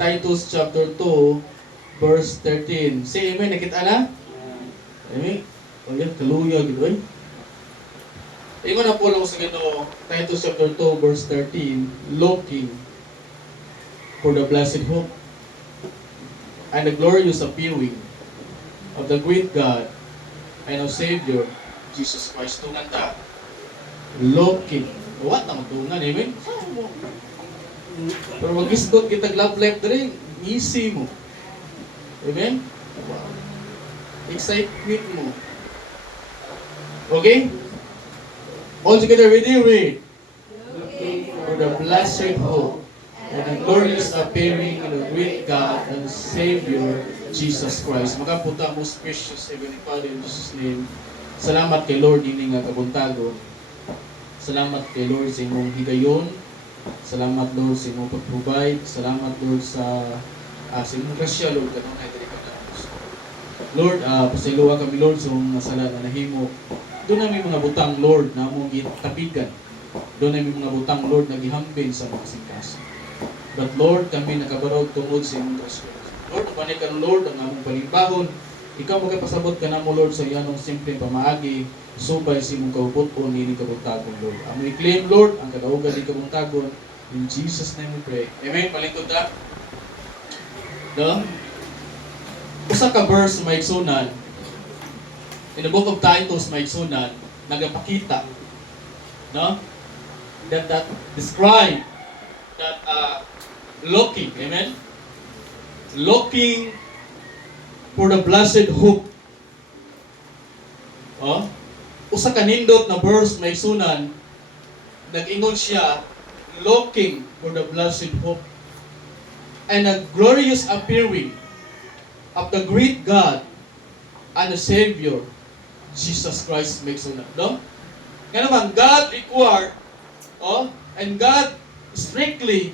Titus chapter 2, verse 13. Say amen, nakita na? Amen. O yan, kaluya, gitu eh. Ingon na po lang sa Ginoo, Titus chapter 2, verse 13, looking for the blessed hope and the glorious appearing of the great God and our Savior, Jesus Christ. Tungan ta. Looking. What na magtungan, amen? Pero mag-isgot kita love life dali, easy mo. Amen? Excitement mo. Okay? All together, ready? Read. For the blessed hope and the glorious appearing of the great God and Savior, Jesus Christ. Makapunta, most precious Heavenly Father, in Jesus' name. Salamat kay Lord ini nga kabuntagon. Salamat kay Lord sa imong higayon. Salamat Lord sa imong pag-provide. Salamat Lord sa imong grasya Lord kanang ay diri kadagos. Lord, pasayloa kami Lord sa mga sala na nahimo. Doon namin mga butang Lord na among gitapigan. Doon namin mga butang Lord na gihambin sa mga singkas. But Lord, kami nakabarog tungod sa imong grasya. Lord, panay ka Lord ang among palimbahon. Ikaw magpasabot ka na mo Lord sa iyanong simpleng pamaagi, subay sa imong kauputon ni kabuntagon Lord. Amo i-claim Lord ang kadaugan ni kabuntagon. In Jesus name we pray. Amen. Palingkod ta. No? Usa ka verse may igsunan. In the book of Titus may igsunan nagapakita, no? That describe that looking, amen? Looking for the blessed hope. Oh, usa ka nindot na verse may sunan, nag-ingon siya, looking for the blessed hope and a glorious appearing of the great God and the Savior, Jesus Christ, may sunan. No? Nga naman, God required, and God strictly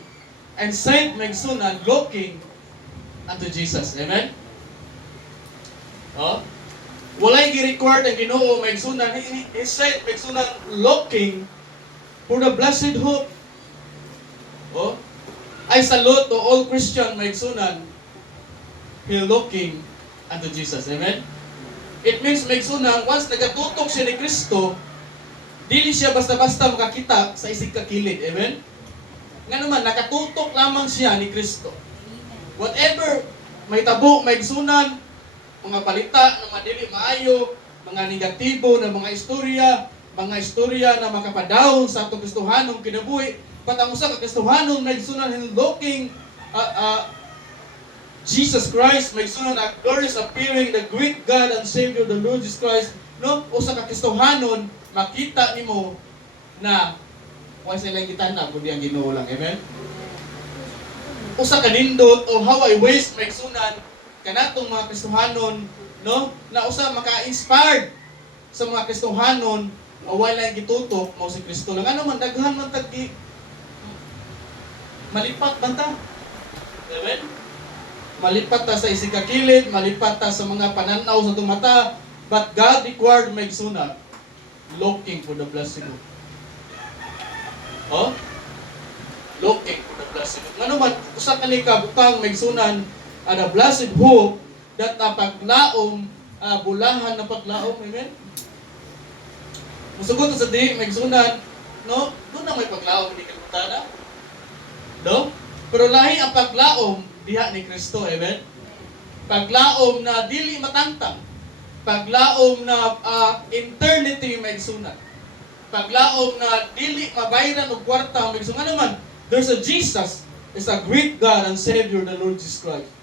and saint may sunan, looking unto Jesus. Amen? Walay gi-record ang Ginoo may sunan, he said may sunan looking for the blessed hope. I salute to all Christian may sunan, he looking unto Jesus. Amen? It means may sunan, once nagatutok siya ni Kristo, dili siya basta-basta makakita sa isig kakilid. Amen? Nga naman, nakatutok lamang siya ni Kristo. Whatever may tabo, may sunan, mga balita na madili maayo, mga negatibo na mga istorya na makapadawon sa atong Kristohanong kinabuhi, patang usa ka Kristohanong nagsunan looking Jesus Christ, may sunan a glorious appearing the great God and Savior the Lord Jesus Christ. No, usa ka Kristohanon makita nimo na wa sila gitanap kundi ang Ginoo lang. Amen. Usa ka nindot o how I waste may sunan kanatong mga Kristohanon, no, na usa maka-inspired sa mga Kristohanon o wala gitutok mo si Kristo lang. Ano man daghan man tag malipat banta. Amen. Malipat ta sa isig kakilid, malipat ta sa mga pananaw sa itong mata, but God required may sunan looking for the blessed hope. Looking for the blessed hope. Ano man usa ka ni kabutang may sunan and a blessed hope that paglaom, bulahan na paglaom. Amen? Musugot sa di, may sunan, no? Doon na may paglaom, hindi kagutada. No? Pero lahi ang paglaom, diha ni Kristo. Amen? Paglaom na dili matantang. Paglaom na eternity may sunan. Paglaom na dili mabayran og kwarta may sunan. Naman, there's a Jesus, is a great God and Savior, the Lord Jesus Christ.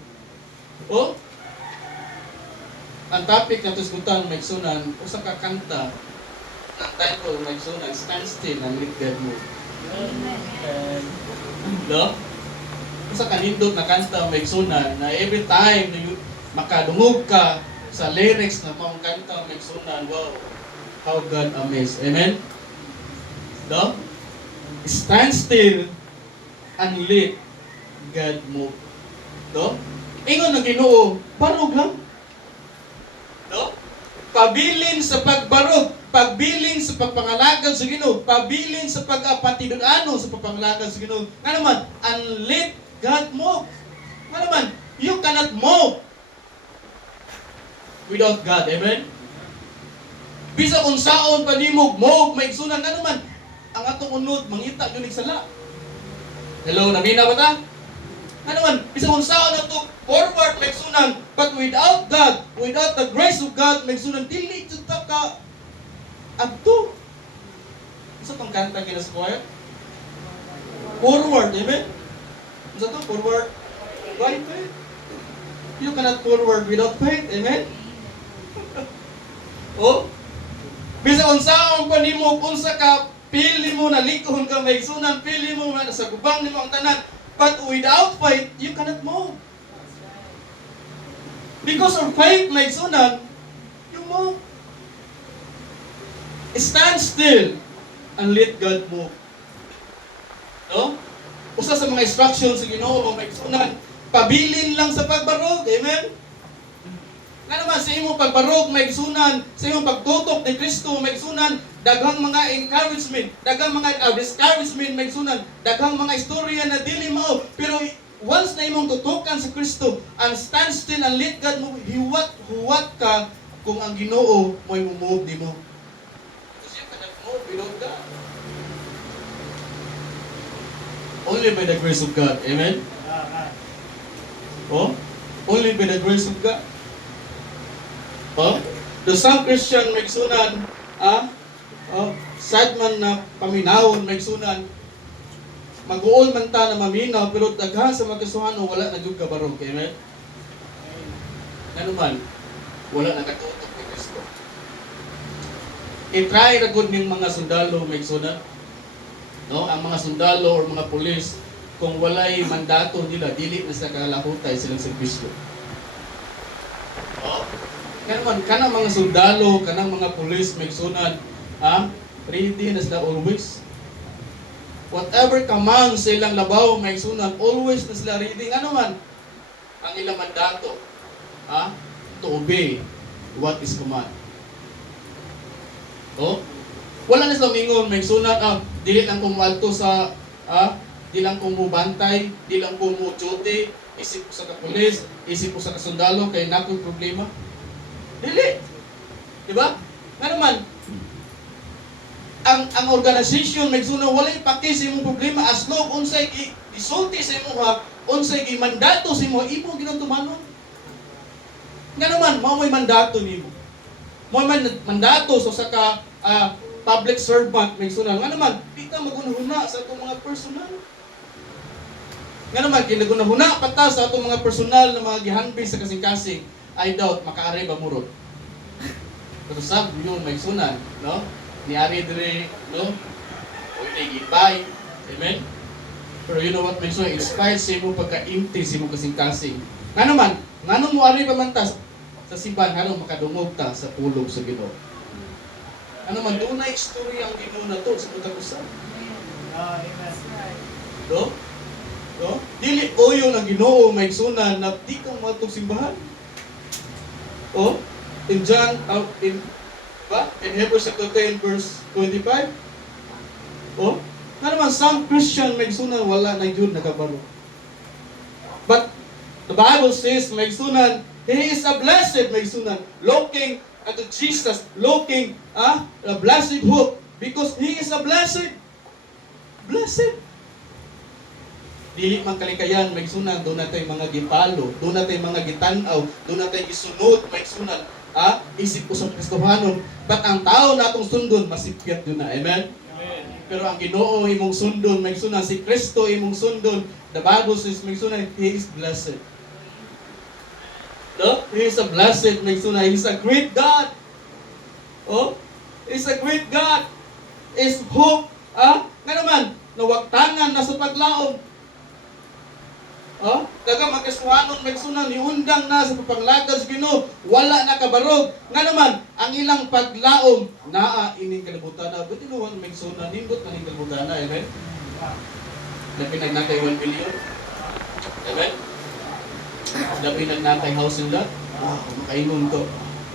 Ang topic na tusgutan may sunan, usa ka kanta, ang title may sunan, Stand Still and Let God Move. Amen. No? Usa ka nindot na kanta may sunan, na every time na makadungog ka sa lyrics na pang kanta may sunan, wow, how God amazed. Amen? No? Stand still and let God move. No? Ingon ng Ginoo, barog lang. No? Pabilin sa pagbarog, pagbilin sa pagpangalagad sa Ginoo, pabilin sa pag-apatidon-ano sa pagpangalagad sa Ginoo. Nga naman, and let God move. cannot move without God. Amen? Bisa kung saon pa nimo move, maigsunan na naman. Ang atong unod, mangita yun sala. Hello, namina ba ta? Ano man, bisa kung saan na to forward maigsunan, but without God, without the grace of God, maigsunan, dili ito ka abto. Isa tong kanta kinasquire? Forward, amen? Isa to, forward, by faith. You cannot forward without faith, amen? Oh, bisa kung saan pa nimo, kung sa ka, pili mo na likon ka maigsunan, pili mo na sa gubang nimo ang tanan, but without faith, you cannot move. Because of faith, maigsunan, you move. Stand still and let God move. No? Usa sa mga instructions sa Ginoo, maigsunan, pabilin lang sa pagbarog. Amen? Nga naman, sa imong pagbarog, maigsunan, sa imong pagtutok ni Kristo, maigsunan, daghang mga encouragement, daghang mga discouragement, maigsunan, daghang mga istorya na dili mao, pero once na imong tutukan sa Kristo and stand still and let God move, huwat ka kung ang Ginoo mo'y move di mo. Kasi you cannot move without God. Only by the grace of God. Amen? Oh? Only by the grace of God. Oh? The some Christian maigsunan, sad man na paminawon, maigsunan, mag-uol man ta na maminaw, pero daghan sa magkasuhanon, wala na jud kabarog. Amen? Ano man, wala na katutok ni Kristo. I-try ra gud ning mga sundalo, maigsunan. No? Ang mga sundalo or mga pulis, kung walay mandato nila, dili na sa kalahutay silang serbisyo. Oh? Kanang kanang mga sundalo, kanang mga pulis, maigsunan, ready na sila always. Whatever command sa ilang labaw, maigsunan, always na sila ready. Ano man, ang ilang mandato, to obey what is command. No? Wala na sila mingon, maigsunan, dili lang kumualto sa, di lang kumubantay, di lang kumuduty, isip ko sa kapulis, isip ko sa kasundalo, kay nako'y problema. Dili. Diba? Nga naman, ang organisasyon maigsunan walay paki sa imong problema as long unsay isulti sa imong unsay gimandato sa imong imo ginatumanon. Nga naman, mao may mandato nimo. Mao may mandato sa ka public servant maigsunan. Nga naman, di ka magunahuna sa atong mga personal. Nga naman, kinagunahuna pata sa atong mga personal na mga gihanbig sa kasing-kasing. I doubt makaari ba murot. Pero sab yun may sunan, no? Ni ari dire, no? O gibay. Amen. Pero you know what may sunan, inspired sa imo pagka-empty sa imo kasing-kasing. Ngano man, ngano mo ari pa man ta sa simbahan, ngano makadungog ta sa pulong sa Ginoo. Ano man dunay istorya ang Ginoo nato sa pagkakusan. Amen. No? No? Dili oyo ng Ginoo may sunan na di kang matug simbahan. Oh, in John, in Hebrews chapter 10 verse 25. Oh, nga naman some Christian may sunan wala na jud nagabaro. But the Bible says may sunan, he is a blessed may sunan, looking at Jesus, looking a blessed hope because he is a blessed. Blessed. Dili man kalikayan, may sunan, doon natin mga gipalo, doon natin mga gitanaw, doon natin gisunod, may sunan, isip ko sa Kristohanon. But ang tao natong sundon, masipyat yun na. Amen? Amen? Pero ang Ginoo imong sundon, may sunan, si Kristo imong sundon, the Bible says, may sunan, he is blessed. No? He is a blessed, may sunan, he is a great God. Oh? He is a great God. Is hope, nga naman, nawagtangan na sa paglaom. Daga magkasuhanon magsunan niundang na sa papanglagad sa Ginoo, wala na kabarog. Nga naman ang ilang paglaom naa ining kalibutan na but tinuwan magsunan nindot man ning kalibutan na. Amen. Napinag natay 1 billion. Amen. Napinag natay house and lot. Makainom to.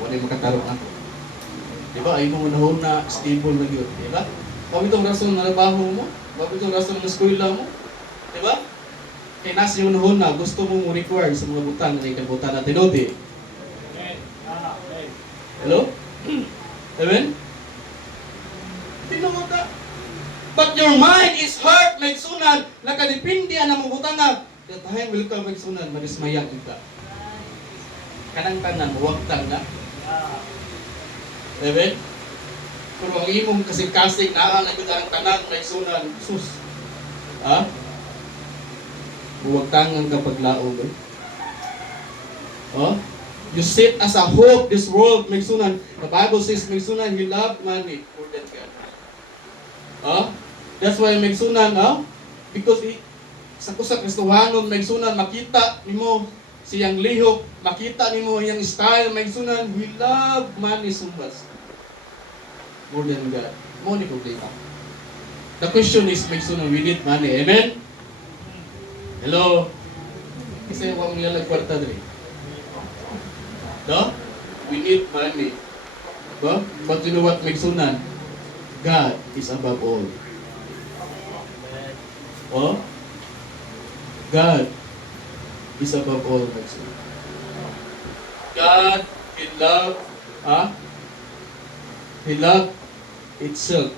Wala makatarong ako. Di ba? Ay mo nahon na stable na yun. Di ba? Bakit itong rason na trabaho mo? Bakit itong rason na eskwela mo? Di ba? Kaya nasa yung na gusto mong require sa mga butang na ikabutan na tinudi. Hello? Amen? Tinunod ka. But your mind is hurt, may sunan, nakadepindi ang mga butang na, datahin will ka may sunan, marismayag ka. Kanang tanan, huwagtang na. Amen? Pero ang imong kasing-kasing, naanagod ang tanan, may sunan, sus. Ha? Huwagtangan kapag laog. Eh? Oh? You sit as a hope this world, may sunan. The Bible says, may sunan, you love money more than God. Oh? That's why may sunan, oh? Because sa kusa Kristohanon, may sunan, makita nimo siyang lihok, makita nimo yung style, may sunan, we love money so much. More than God. Mo ni problema. The question is, may sunan, we need money. Amen? Hello? Kasi huwag mo nilalag kwarta dali. No? We need money. No? But you know what makes sunan? God is above all. Oh? God is above all. God, He love, He love itself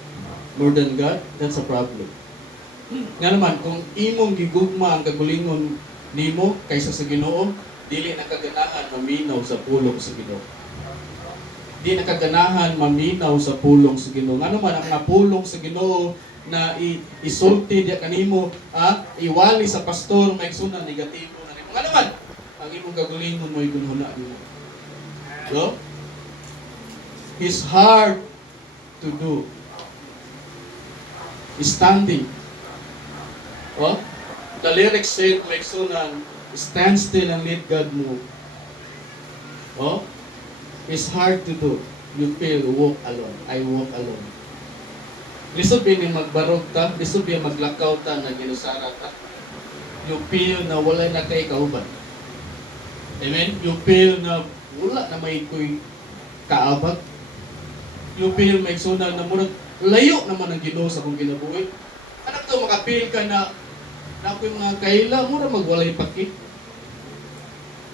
more than God. That's a problem. Nga naman, kung imong gigugma ang kagulingon nimo kaysa sa Ginoo, dili nakaganahan maminaw sa pulong sa Ginoo. Di nakaganahan maminaw sa pulong sa Ginoo. Nga naman, ang napulong sa Ginoo na isulti diya kanimo, iwali sa pastor, may sunan negatibo na nimo. Nga naman, ang imong kagulingon mo igunhuna nimo. So, it's hard to do. Standing. Oh? The lyrics said, may sunan, stand still and let God move. Oh? It's hard to do. You feel, walk alone. I walk alone. Lisod din magbarog ta, lisod din maglakaw ta, na ginusara ta. You feel na wala na kay kauban. Amen? You feel na wala na may ko'y kaabag. You feel may sunan na murag layo naman ang Ginoo sa kong ginabuhi. Anak to, makapil ka na ako'y mga kaila, mura magwalay paki.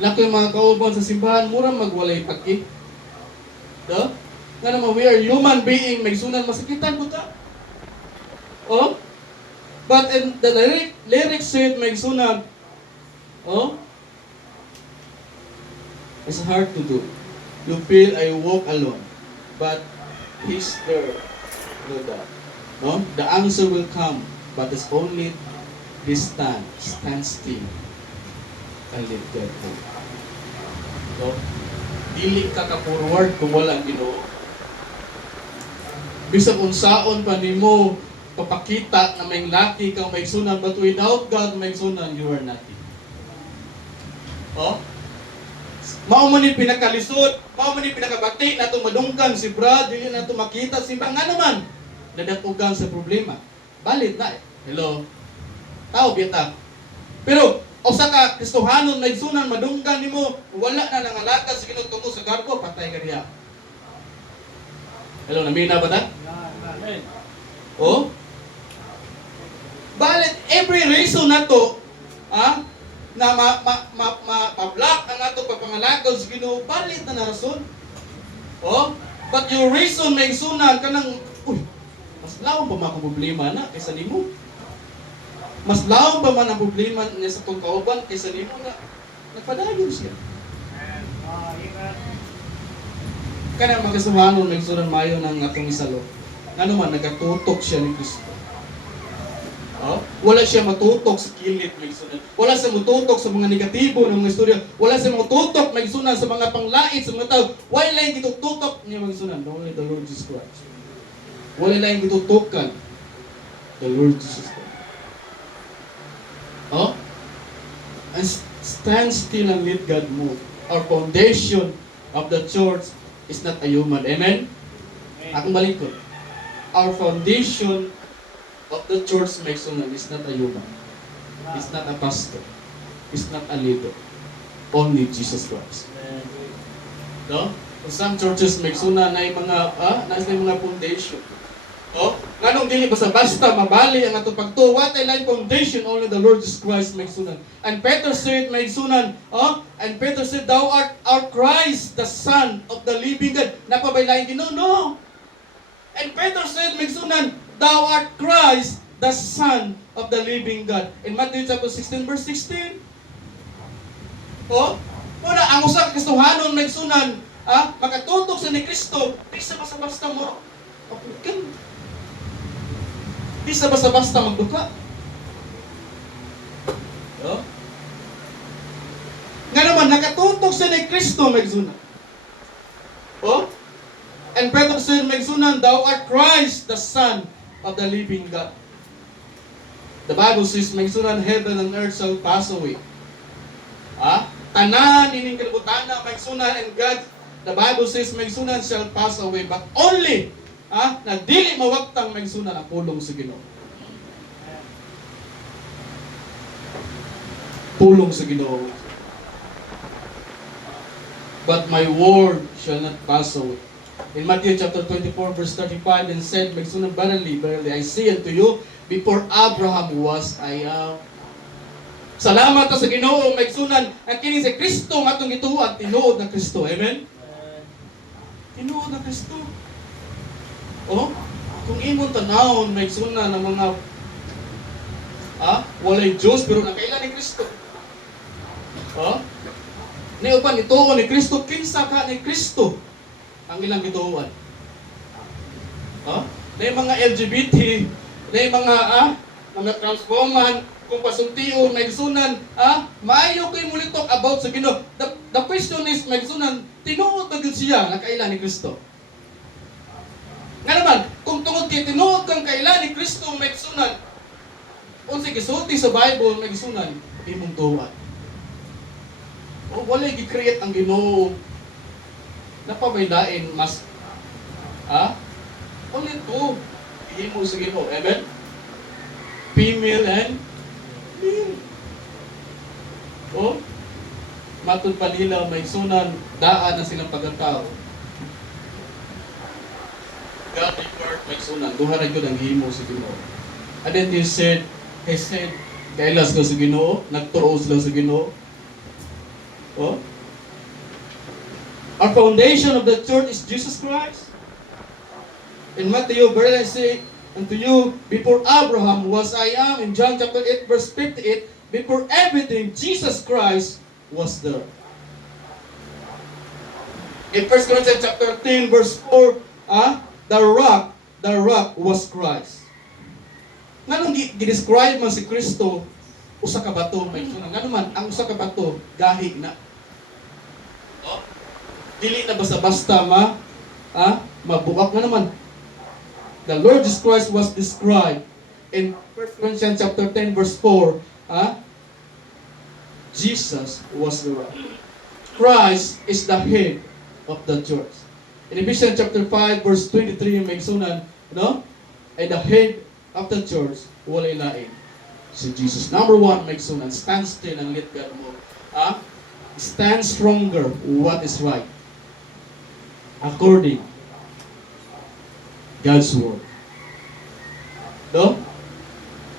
Ako'y mga kauban sa simbahan, mura magwalay paki. No? Nga naman, we are human being, may sunan, masakitan ko ta. Oh? But in the lyrics said, may sunan, oh? It's hard to do. You feel I walk alone, but He's there. No doubt. No? The answer will come, but it's only this time. Stand still and let God go. No? Dili ka ka-forward kung walang Ginoo. Bisag unsaon pa nimo papakita na may laki kang may sunan, but without God may sunan, you are nothing. Oh? Mao man ni pinakalisod, mao man ni pinakabati na itong madunggan si Brad, dili na ito makita si nga naman, nadatugan sa problema. Balit na eh. Hello? Tao, biyata. Pero, o sa ka, Kristohanon, may sunan, madunggan ni mo, wala na nangalakas, sige tungo sa garbo, patay ka niya. Hello, namina ba ta? Oh? Balit, every reason na to, na ma-block ang ato papangalagaw sa Ginoo, balit na rason. Oh? But your reason may sunan ka ng, mas lawang pa mga problema na kaysa nimo. Mas lawang pa man ang problema niya sa itong kauban kaysa nimo na nagpadayon siya. Kaya magkasuhanon may sunan mayo ng atong isalo. Nga naman, nagatutok siya ni Kristo. Oh? Wala siya matutok sa kilit may sunan. Wala siya matutok sa mga negatibo ng mga istorya. Wala siya matutok may sunan sa mga panglait sa mga tao. Wala lang gitututok niya may sunan. Only the Lord Jesus Christ. Wala lang gitutukan the Lord Jesus Christ. Oh? And stand still and let God move. Our foundation of the church is not a human. Amen? Akong balikot. Our foundation of the church may sunan is not a human. It's not a pastor. It's not a leader. Only Jesus Christ. No? Some churches may sunan na yung mga foundation. Oh, nganong dili basta-basta mabali ang atong pagtuo. What a line foundation only the Lord Jesus Christ may sunan. And Peter said may sunan, and Peter said, thou art our Christ, the Son of the living God. Napabaylayin Ginoo, no. And Peter said may sunan, thou art Christ, the Son of the living God. In Matthew chapter 16 verse 16. Oh, muna ang usa ka Kristohanon may sunan, makatutok sa ni Kristo, di sa basta-basta mo. Okay. Di sa basta-basta magduka. Oh? Nga naman, nakatutok sa ni Kristo magsunan. Oh? And Peter said, magsunan, thou art Christ, the Son of the living God. The Bible says, magsunan, heaven and earth shall pass away. Tanan, ining kalibutan na, magsunan, and God, the Bible says, magsunan shall pass away, but only na dili mawagtang magsunan ang pulong sa Ginoo. Pulong sa Ginoo. But my word shall not pass away. In Matthew chapter 24 verse 35, and said, magsunan, verily, verily, I say unto you, before Abraham was, I am. Salamat sa Ginoo, magsunan, ang kini si Kristo matong gituan, tinuod na Kristo. Amen? Tinuod na Kristo. Oh, kung imong tanawon may suna ng mga walay Diyos pero nakailan ni Kristo. Oh, ni uban ituon ni Kristo, kinsa ka ni Kristo ang ilang gituon. Oh, na mga LGBT, na mga transwoman, kung pasuntiyon may sunan, maayo kay mulitok about sa Ginoo. The question is may sunan, tinuod ba gyud siya nakailan ni Kristo? Nga naman, kung tungod kay tinuod kang kailan ni Kristo may sunan, unsay gisulti sa Bible may sunan, imong tuwa. O wala gi-create ang Ginoo. Napabaydain mas only two ihimo sa Ginoo. Amen? Female and male. O matud pa nila may sunan, daan na silang pagkatao. God required may sunan, duha ra gyud ang himo sa Ginoo. And then he said, kailas ko sa Ginoo, nagtuo sila sa Ginoo. Oh? Our foundation of the church is Jesus Christ. In Matthew, verily I say unto you, before Abraham was I am. In John chapter 8 verse 58, before everything, Jesus Christ was there. In 1 Corinthians chapter 10 verse 4, the rock was Christ. Nganong gi-describe man si Kristo usa ka bato may sunan. Ngano man ang usa ka bato gahi na. Oh? Dili na basta-basta mabuak nga naman. The Lord Jesus Christ was described in 1 Corinthians chapter 10 verse 4, Jesus was the rock. Christ is the head of the church. In Ephesians chapter 5 verse 23 may sunan, and the head of the church walay lain si Jesus. Number one may sunan, stand still and let God move. Stand stronger what is right according God's word.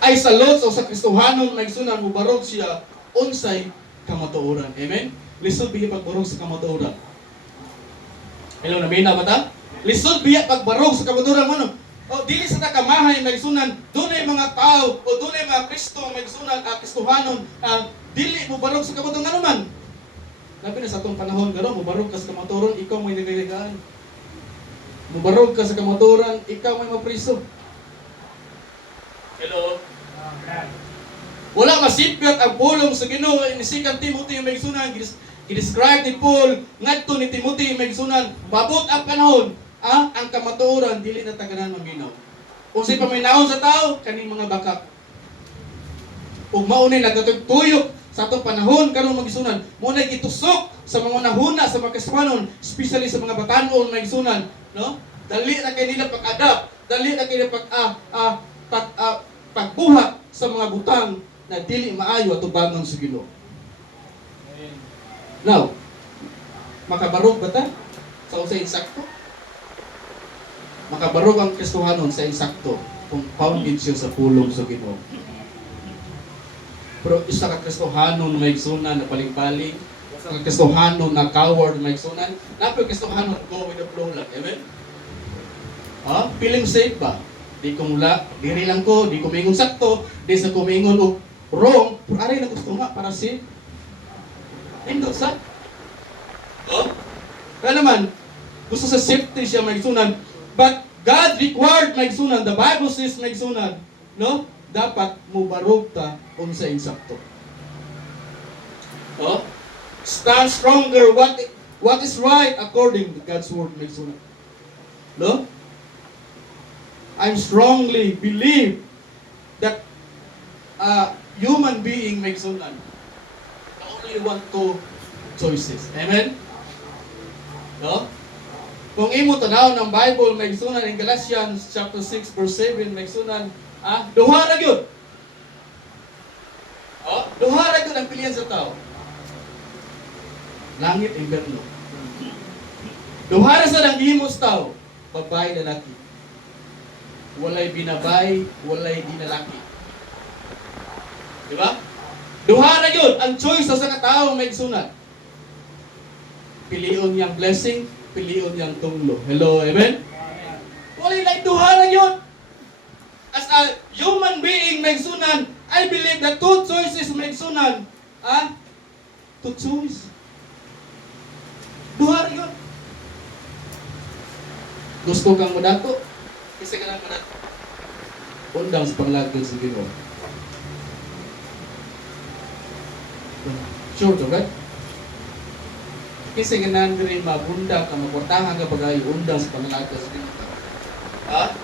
Ay salot sa Kristohanon may sunan mubarog siya unsay kamatuoran. Amen. Lisod biya pagbarog sa kamatuoran. Hello, nabina ba ta? Lisod biya pagbarog sa kamatuoran mo. O dili sa takamahay may sunan, dunay mga tao o dunay mga Kristo may sunan Kristohanon, dili mo barog sa kamatuoran naman. Labi na sa atong panahon garo, mo barog ka sa kamatuoran, ikaw may nagayaan. Mo barog ka sa kamatuoran, ikaw may mapriso. Hello. Wala masipgat ang pulong sa Ginoo. Ni 2 Timothy may sunan, i-describe ni Paul ngadto ni Timothy may sunan, babot ang panahon, ang kamatuoran dili na taganan maginaw. Unsay paminaon sa tao kaning mga bakak. Ug mao ni nagtutuyok sa atong panahon karon magisunan, mo na gitusok sa mga nahuna sa mga Kristohanon, especially sa mga batan-on may sunan, dali na kay nila pag-adapt, dali na kay pagbuhat sa mga butang na dili maayo at ubangon sa Ginoo. Now, makabarog ba ta sa unsay insakto? makabarog ang Kristohanon sa insakto kung founded siya sa pulong sa Ginoo. Pero isa ka Kristohanon may igsunan na paling-paling, isa ka Kristohanon na coward may igsunan, napoy Kristohanon go with the flow lang. Amen? Feeling safe ba? Di ko mula, diri lang ko, di ko mingon sakto, di sa kumingon o wrong, pero aray na gusto nga para safe. Indot sa? Kaya naman, gusto sa safety siya maigsunan. But God required maigsunan. The Bible says maigsunan. No? Dapat mubarog ta unsa insakto. Stand stronger. What is right according to God's word maigsunan. No? I strongly believe that human being maigsunan. Only want two choices. Amen? No? Kung imo tanaw ng Bible, may sunan in Galatians chapter 6 verse 7, may sunan, duha ra gyud. Duha ra gyud ang pilihan sa tao. Langit, inferno. Duha ra sa ang gihimo sa tao, babae, lalaki. Walay binabay, walay dinalaki. Di ba? Duha ra gyud ang choice sa katao may sunan. Pilion niyang blessing, pilion niyang tunglo. Hello, amen? Walay like duha lang yun. As a human being, magsunan, I believe that two choices magsunan. Two choice. Duha lang yun. Gusto kang madato? Kasi ka lang madato. Undang sa panglagod sa Ginoo. Sure to, right? Kasi ganan diri mabunda ka maportahan ka pagayo undang sa pangalagad sa Ginoo.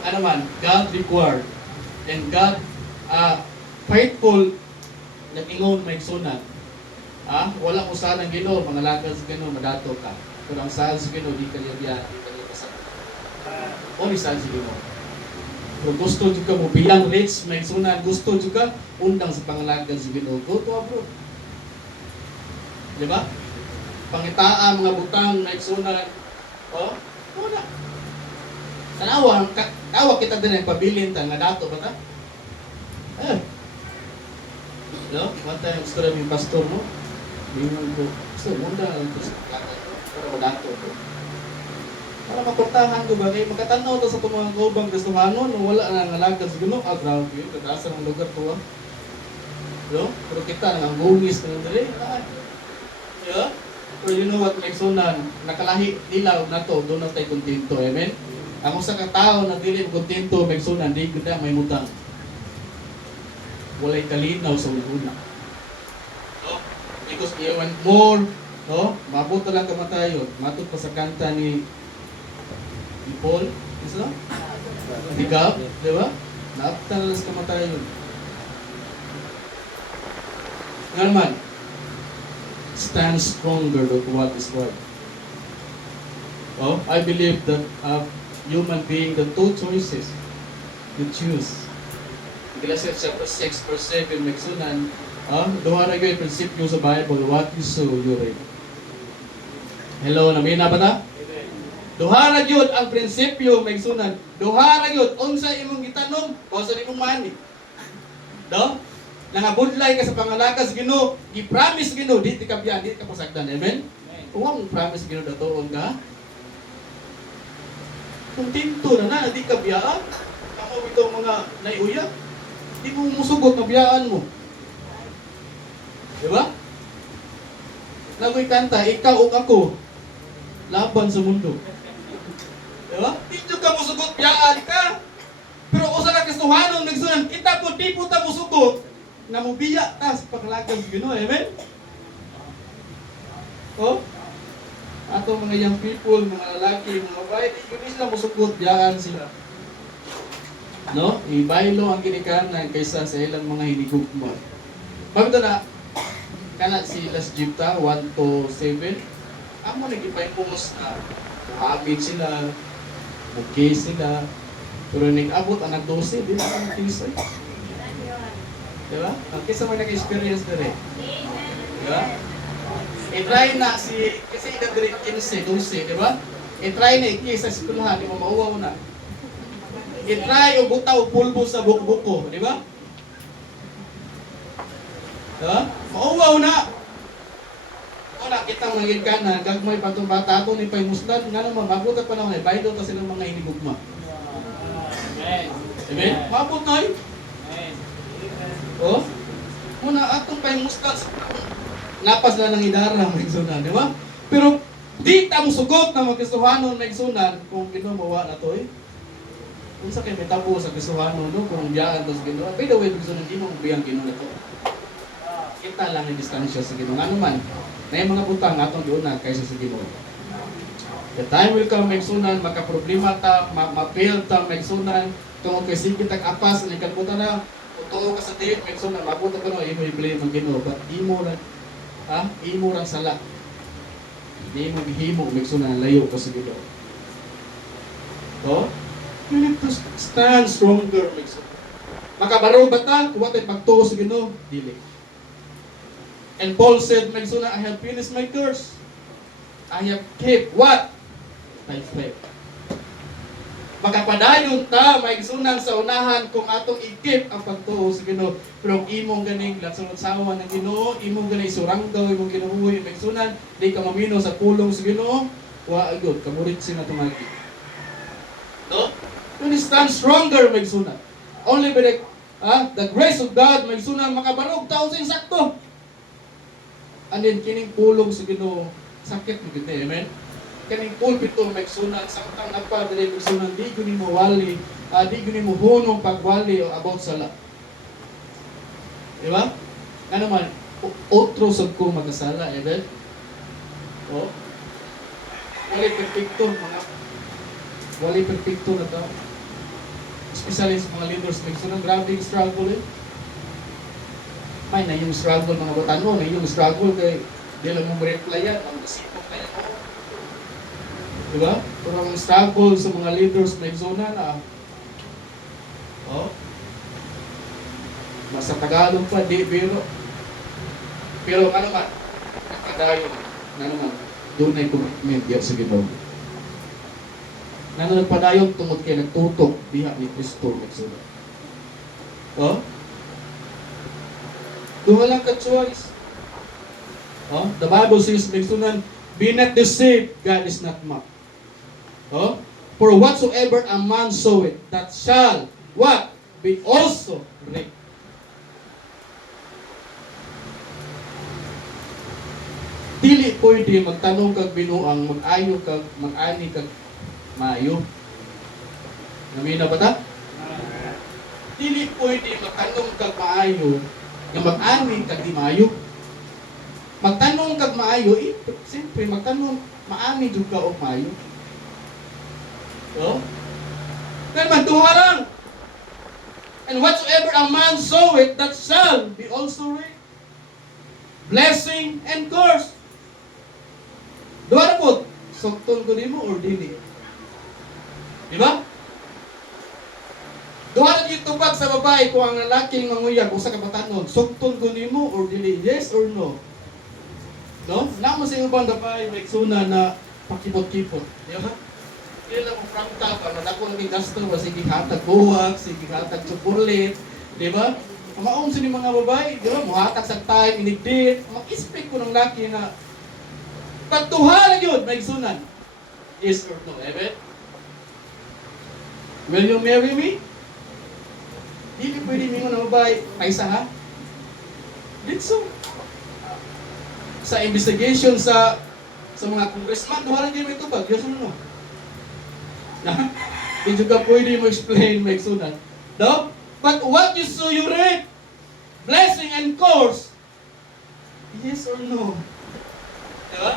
Ano man, God required and God faithful nag-ingon may sunan. Wala usahan ng Ginoo pangalagad sa Ginoo madato ka. Pero ang sahal sa Ginoo di kanya biya, di kanya pasal. Only sahal sa Ginoo. Kung gusto juga mo bilang rich may sunan, gusto juga undang sa pangalagad sa Ginoo. Go to abroad. Di ba? Pangitaan, mga butang, naiksunan. Wala. Tanawa kita din ang pabilin ta nga dato ba ta? No? One time, gusto rin yung pastor mo. Bingon ko, gusto, munda lang ito sa kakad ko. Para madato ko. Para maportahan ko ba? Kaya magkatanaw to sa itong mga kaubang Kristohanon, wala na ngalagad sa Ginoo. Grabe yun. Kataasa ng lugar ko. No? Pero kita, nga bungis na nandali. Yeah? Pero you know what, Meksunan, nakalahi ilaw na to, doon na tayo kontento, amen? Ang usa ka tao na dili kontento, Meksunan, di ganda may mutang. Walay kalinaw sa una. No? Because you want more, no? Mabuto lang kamatayon. Matod pa sa kanta ni Paul, isa? Di Gab, di ba? Naaptan lang sa kamatayon. Nga naman, stand stronger than what is right. I believe that human being, the two choices you choose. Galatians chapter 6 verse 7, Meksunan, duha ra gyud prinsipyo sa Bible, what you sow you reap. Hello, namina ba ta? Duha ra gyud ang prinsipyo, Meksunan. Duha ra gyud unsa imong gitanom, o sa imong mani. Do? Nangabudlay ka sa pangalakas Ginoo, i-promise Ginoo di ka biyan, di ka pasagdan. Amen? Kung ang promise Ginoo datoon ka, kung tinto na di ka biyaan, ako itong mga naiuya, di mo musugot na biyaan mo. Diba? Nagoy kanta, ikaw o ako, laban sa mundo. Diba? Dito ka musugot, biyaan ka. Pero usa ka Kristohanon, nagsunan, kita po, di po ta musugot, na mubiya ta sa panglagang Ginoo. Amen? Ato mga young people, mga lalaki, mga babae, hindi sila musukot, biyaan sila. No? Ibaylo ang ginikanan kaysa sa ilang mga hinigugma. Pagda na, kana si Las Jipta, 1-7, amo nag-ipay-pumos na habit sila, bukay sila, pero nag-abot ang nag-12, di ba ang kisay? Diba? Kisa mo nag-experience na rin. Diba? I-try na si, kasi edad rin 15, 12, diba? I-try na, ikisa sa skulahan, di mo mauwaw na. I-try o buta o pulbo sa bukbuko, di ba? Ha? Mauwaw na. Wala kitang maging kanan, gagmay pa itong bata ito, ni Paymuslan, nga naman, mabuta pa naman, baydo ta silang mga hinigugma. Amen? Mabot na eh. Oh? Muna, atong Paymuslan, napas na ng idarang magsunan, di ba? Pero, di ta mo sugot na magkasuhanon magsunan kung ginawa na to eh. Kung sa kayo may tabo sa kasuhanon, no? Kung biyaan to sa ginawa. By the way, magsunan, di mo biyang ginawa na to. Kita lang yung distansya sa ginawa. Ano man, na yung mga butang atong giuna kaysa sa ginawa. The time will come, magsunan, makaproblema ta, ma-fail ta, magsunan, tungkol kay sige tag-apas, nagkalbutan na, tungkol ka sa date, magsunan, mabuta ka no, imo i-blame ang ginawa. But di mo lang, ha? Imo lang sala. Di mo gihimo, magsunan, layo ka sa ginawa. So, you need to stand stronger, magsunan. Makabaro ba ta? Kuha tayo pagtuo sa ginawa? Dili. And Paul said, magsunan, I have finished my course. I have kept what? My faith. Makapadayon ta, magsunan sa unahan kung atong i-keep ang pagtuo sa Ginoo. Pero imong ganing latsunod-sawa ng Ginoo, imong ganing suranggaw, imong ginuhuy, magsunan, di ka mamino sa pulong sa Ginoo, wa agud kamuritsin na tumagi. No? You stand stronger, magsunan. Only by the grace of God, magsunan, makabarog tao sa insakto. And then, kining pulong sa Ginoo, sakit mo gito, amen? Kining pulpito, magsunan, samtang nagpadali, magsunan, di ko ni mo wali, di ko ni mo hunong pagwali about sala. Diba? Ano man, otro sa ko magkasala, amen? O? Wali perfecto, wali perfecto na tao. Especially sa mga leaders, magsunan, grabe yung struggle eh. May na yung struggle mga batano, na yung struggle kay di lang mo ma-replyan, ang isipong kaya mo. Diba? Pero ang struggle sa mga leaders na zona na sa Tagalog pa, di biro. Pero ano man, nakadayon, ano man, doon ay commitment yan sa Ginoo. Nano nagpadayon tungod kay nagtutok diha ni Kristo nagsulat. Duha lang ka choice. The Bible says, magsunan, be not deceived, God is not mocked. For whatsoever a man soweth, that shall, what? Be also reap. Dili pwede magtanong kag binuang, mag-ayo kag, mag-ani kag maayo. Namina ba ta? Dili pwede magtanong kag maayo, nga mag-ani kag di maayo. Magtanong kag maayo, siyempre magtanong, maami jud ka og maayo. Then magduha lang. And whatsoever a man soweth, that shall be also reap. Blessing and curse. Duha na po, sukton ko nimo or dili. Diba? Duha na dito pag sa babae kung ang lalaking manguyag o sa kabatanon, sukton ko nimo or dili, yes or no? No? Namo sa ibang babae may suna na pakipot-kipot. Di ba? Kaya lang mo prangta pa, nadako naging gasto, sige hatag buwag, sige hatag chocolate, di ba? Maong sa mga babae, di ba? Muhatag sa time, inigdit, mag-expect ko ng laki na pagtuhalan yun, may sunan. Yes or no, amen? Will you marry me? Hindi pwede mo na babae, paisa ha? Ditso. Sa investigation sa mga congressman, duha lang din mo ito ba? Yes or no? Hindi ka pwede mo explain, may sunan. No? But what you sow, you reap. Blessing and curse. Yes or no? Diba?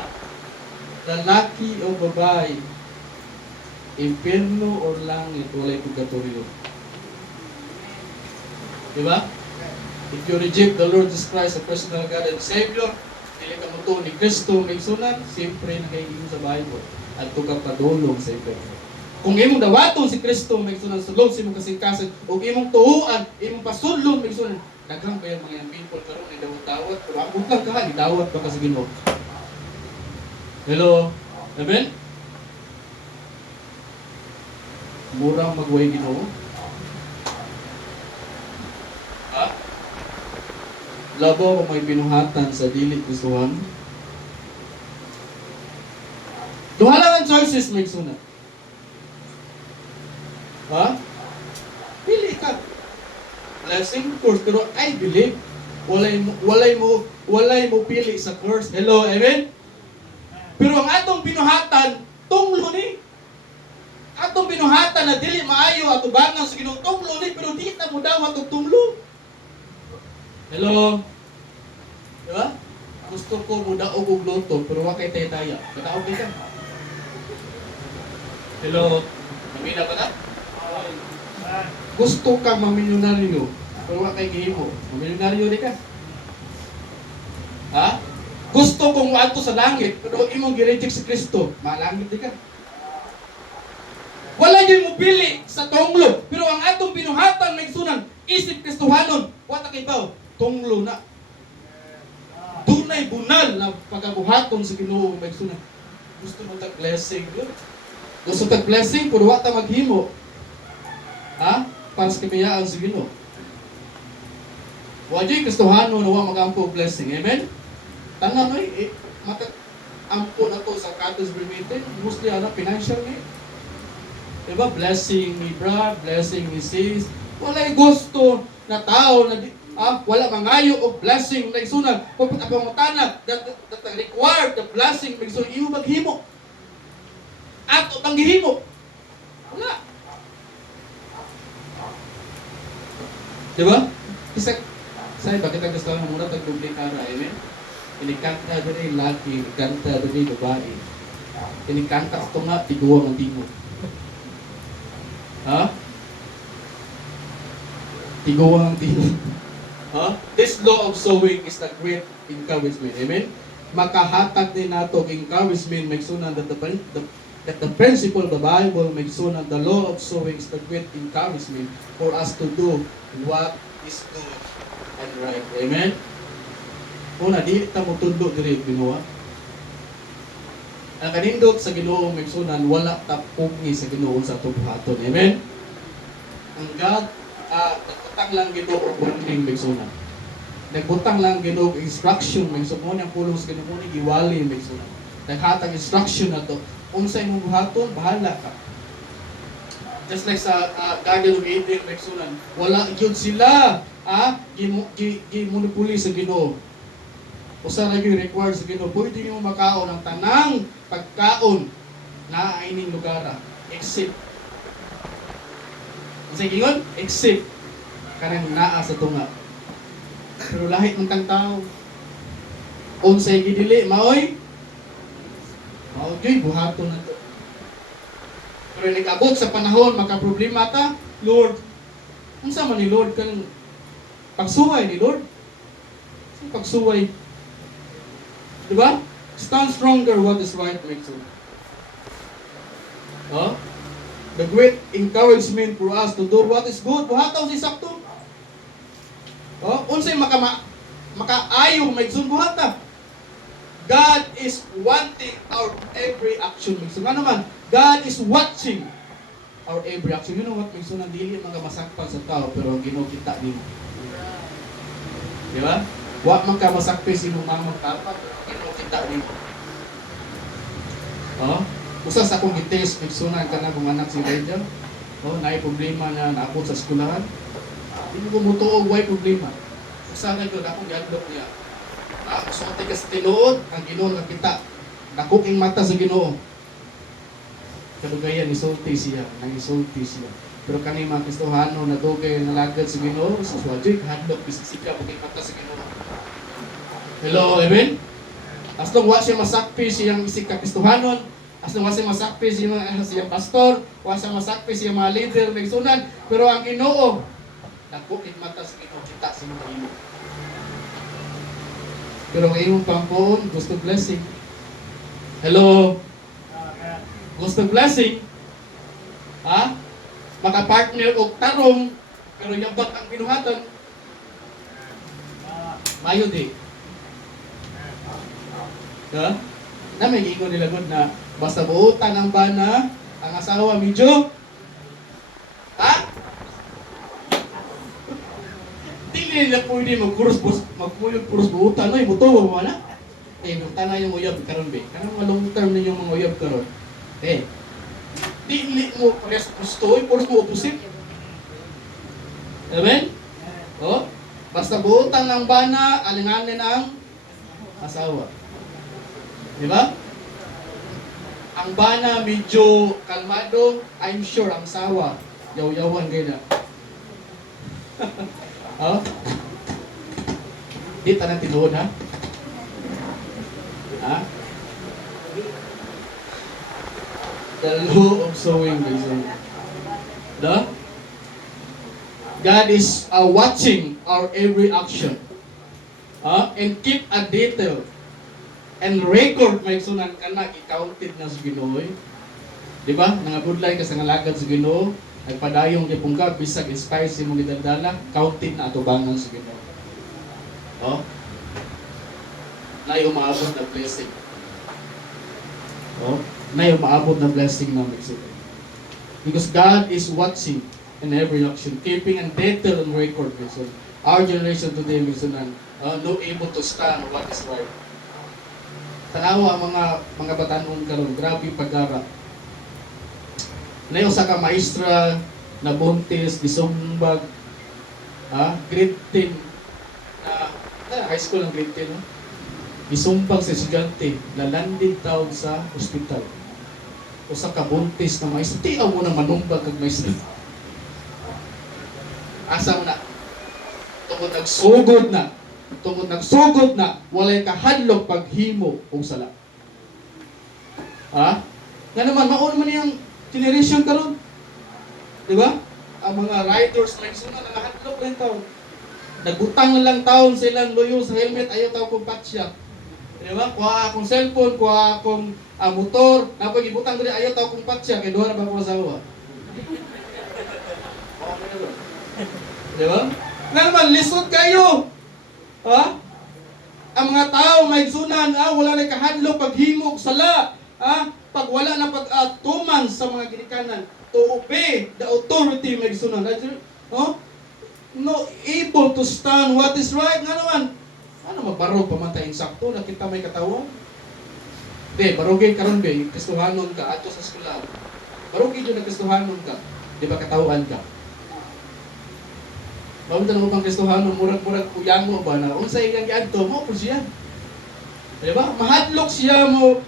Lalaki o babae, impierno o langit, walay purgatorio. Diba? If you reject the Lord Jesus Christ, a personal God and Savior, dili ka mo to ni Kristo, may sunan, siyempre nakaiging sa Bible. At ito ka padulong sa iba. Kung imong dawaton si Kristo, may sunan sulod sa imong kasingkasan, o imong tuhuan, imong pasulod, may sunan, daghang kayo mga young people karon ay dawat-dawat, pero ang butang ka, idawat pa ka sa Ginoo. Hello? Amen? Murang magway Ginoo. Ha? Labo kung may binuhatan sa dili gustuhan. Duha lang ang choices may sunod. Ha? Pili ka. Blessing course, pero I believe walay mo pili sa course. Hello, amen? Pero ang atong binuhatan, tunglo ni. Atong binuhatan na dili maayo ato bangang sa Ginoo tunglo ni, pero di ta mo daw atong tunglo. Hello? Diba? Gusto ko mo daog og loto, pero wa kay taytaya. Kadaog di ka. Hello? Namina ba na? Gusto ka mamilyonaryo, pero wa kay gihimo. Mamilyonaryo di ka. Ha? Gusto kong wato sa langit, pero imong gi-reject si Kristo, malangit di ka. Wala gyud mo pili sa tunglo, pero ang atong binuhatan may sunan isip Kristohanon, wa ta kay baw, tunglo na. Dunay bunal na pagabuhaton sa Ginoo may sunan. Gusto mo tag blessing, good. Gusto tag blessing, pero wa ta maghimo. Ha? Para sa kabiyaan sa Ginoo. Wa gyud Kristohanon na wa magampo blessing. Amen. Tanan ay ampo na to sa Catholic Brevited, mostly ana financial ni. Diba? Blessing ni bra, blessing ni sis. Walay gusto na tao na wala mangayo o blessing na isunag. Kung pangutana that required the blessing na isunag, iyo maghimo. Ato bang gihimo? Wala. Diba? Isa, say, bakit ang gusto ng muna tag-duplikara, amen? Inikanta diri laki, inikanta diri babae. Inikanta ito nga, tiguang ang tingo. Ha? Tiguang ang tingo. Ha? This law of sowing is the great encouragement. Amen? Makahatag din nato encouragement, may sunan that the principle of the Bible, may sunan the law of sowing is the great encouragement for us to do what is good and right. Amen? Una, di ta mo tundo diri binuwa. Ang kanindot sa Ginoo may sunan, wala ta pugi sa Ginoo sa tubuhaton. Amen? Ang God, nagbutang lang Ginoo og warning may sunan. Nagbutang lang Ginoo og instruction may sunan ang pulong sa Ginoo ni giwali may sunan. Naghatag instruction na to. Unsay imong buhaton, bahala ka. Just like sa Garden of Eden may sunan, wala gyud sila gimonopoli sa Ginoo. Usa ra gyud required sa Ginoo, pwede nimo makaon ang tanang pagkaon na ining lugar except sige yun, except kanang naa sa tunga. Pero lahit man tang tao unsay gidili maoy gyud buhaton nato. Pero nag-abot sa panahon makaproblema ta, Lord, unsa man ni Lord kanang pagsuway ni Lord? Pagsuway. Diba? Stand stronger what is right makes you. The great encouragement for us to do what is good. Buhataw si sakto. Unsay makaayo may buhata. God is wanting our every action. Ano man? God is watching our every action. You know what? May dili mga masakpan sa tao pero ang Ginoo kita nimo. Di ba? Wa man ka masakpi sa imong mamang tapat pero ang Ginoo kita nimo. Usa sa akong gitest nagsunan ka na kung anak si Rachel. Naay problema na naabot sa eskwelahan. Hindi ko mutuog way problema. Usa na gyud akong giadlok niya. Sulti ka sa tinuod, ang Ginoo nakita. Nakuking mata sa Ginoo. Kadugayan, isulti siya, nangisulti siya. Pero kani mga Kristohano na dugay nalagad sa Ginoo, sa swadjik, hadlok, bisik-sika, kuking mata sa Ginoo. Hello, amen? Astong wa siya masakpi siyang isik ka Kristohanon, astong wa siya masakpi siyang pastor, wa siya masakpi siyang mga leader, nagsunan, pero ang Ginoo, nakuking mata sa Ginoo, kita sa Ginoo. Pero ang iyong pangpoon, gusto blessing. Hello? Gusto blessing? Makapartner o tarong, pero yabak ang binuhatan. Mayo di. Na may ingon nila God na basta buutan ang bana, ang asawa medyo dili na pwede magpuros buutan, no, imutuwa mo na. Magtana yung uyab karon be. Kanang long term na yung mga uyab karon. Dili mo parehas gusto, puros mo opposite. Amen? Basta buutan ng bana, alinganin ang asawa. Di ba? Ang bana medyo kalmado, I'm sure ang asawa, yaw-yawan kayo na. Di tanang tinuod ha? The law of sowing reason. God is watching our every action. And keep a detail and record may sunan kana i-counted na sa Ginoo. Di ba? Nangabudlay ka sa ngalagad sa Ginoo, nagpadayong gipong ka bisag inspire si mong gidala, counted na atubangan sa Ginoo. Na yung maabot na blessing. Na yung maabot na blessing na magsunan. Because God is watching in every action, keeping a detail and record. So, our generation today, magsunan, no able to stand what is right. Tanawa ang mga batanon karon, grabe pag-ara. Na yung sa ka maestra na buntis, gisumbag, grade 10, high school ang grade 10, no? Gisumbag sa estudyante, lalandin taon sa ospital. O sa kabuntis na maestra, tiyaw mo na manumbag kag maestra. Asa mo na? Tungod nagsugod na, walay kahadlok paghimo o sala. Nga naman, mauna man yung generation karon. Di ba? Ang mga riders na nagsunod, nakahadlok lang taon. Nagbutang na lang taon silang loyo sa helmet, ayaw taon kong patsya. Di ba? Kuha akong cellphone, kuha akong motor, napag-ibutang ko rin, ayaw taon kong patsya, kaya doon na ba akong asawa? Di ba? Nga naman, lisod kayo! Ang mga tao may sunan, wala na kahadlok paghimog sala, pag wala na pag-tuman sa mga ginikanan, to obey the authority may sunan. No able to stand what is right. Nga naman, magbarog pamantayin sakto, nakita may katawan. Barogin karon be, kristohanon ka, ato sa eskwela. Barogin yun na kristohanon ka, di ba katawan ka? Maunta na mo pang kristohanon, murag-murag uyang mo ba na, unsay kang giadto mo po siya. Di ba? Mahadlok siya mo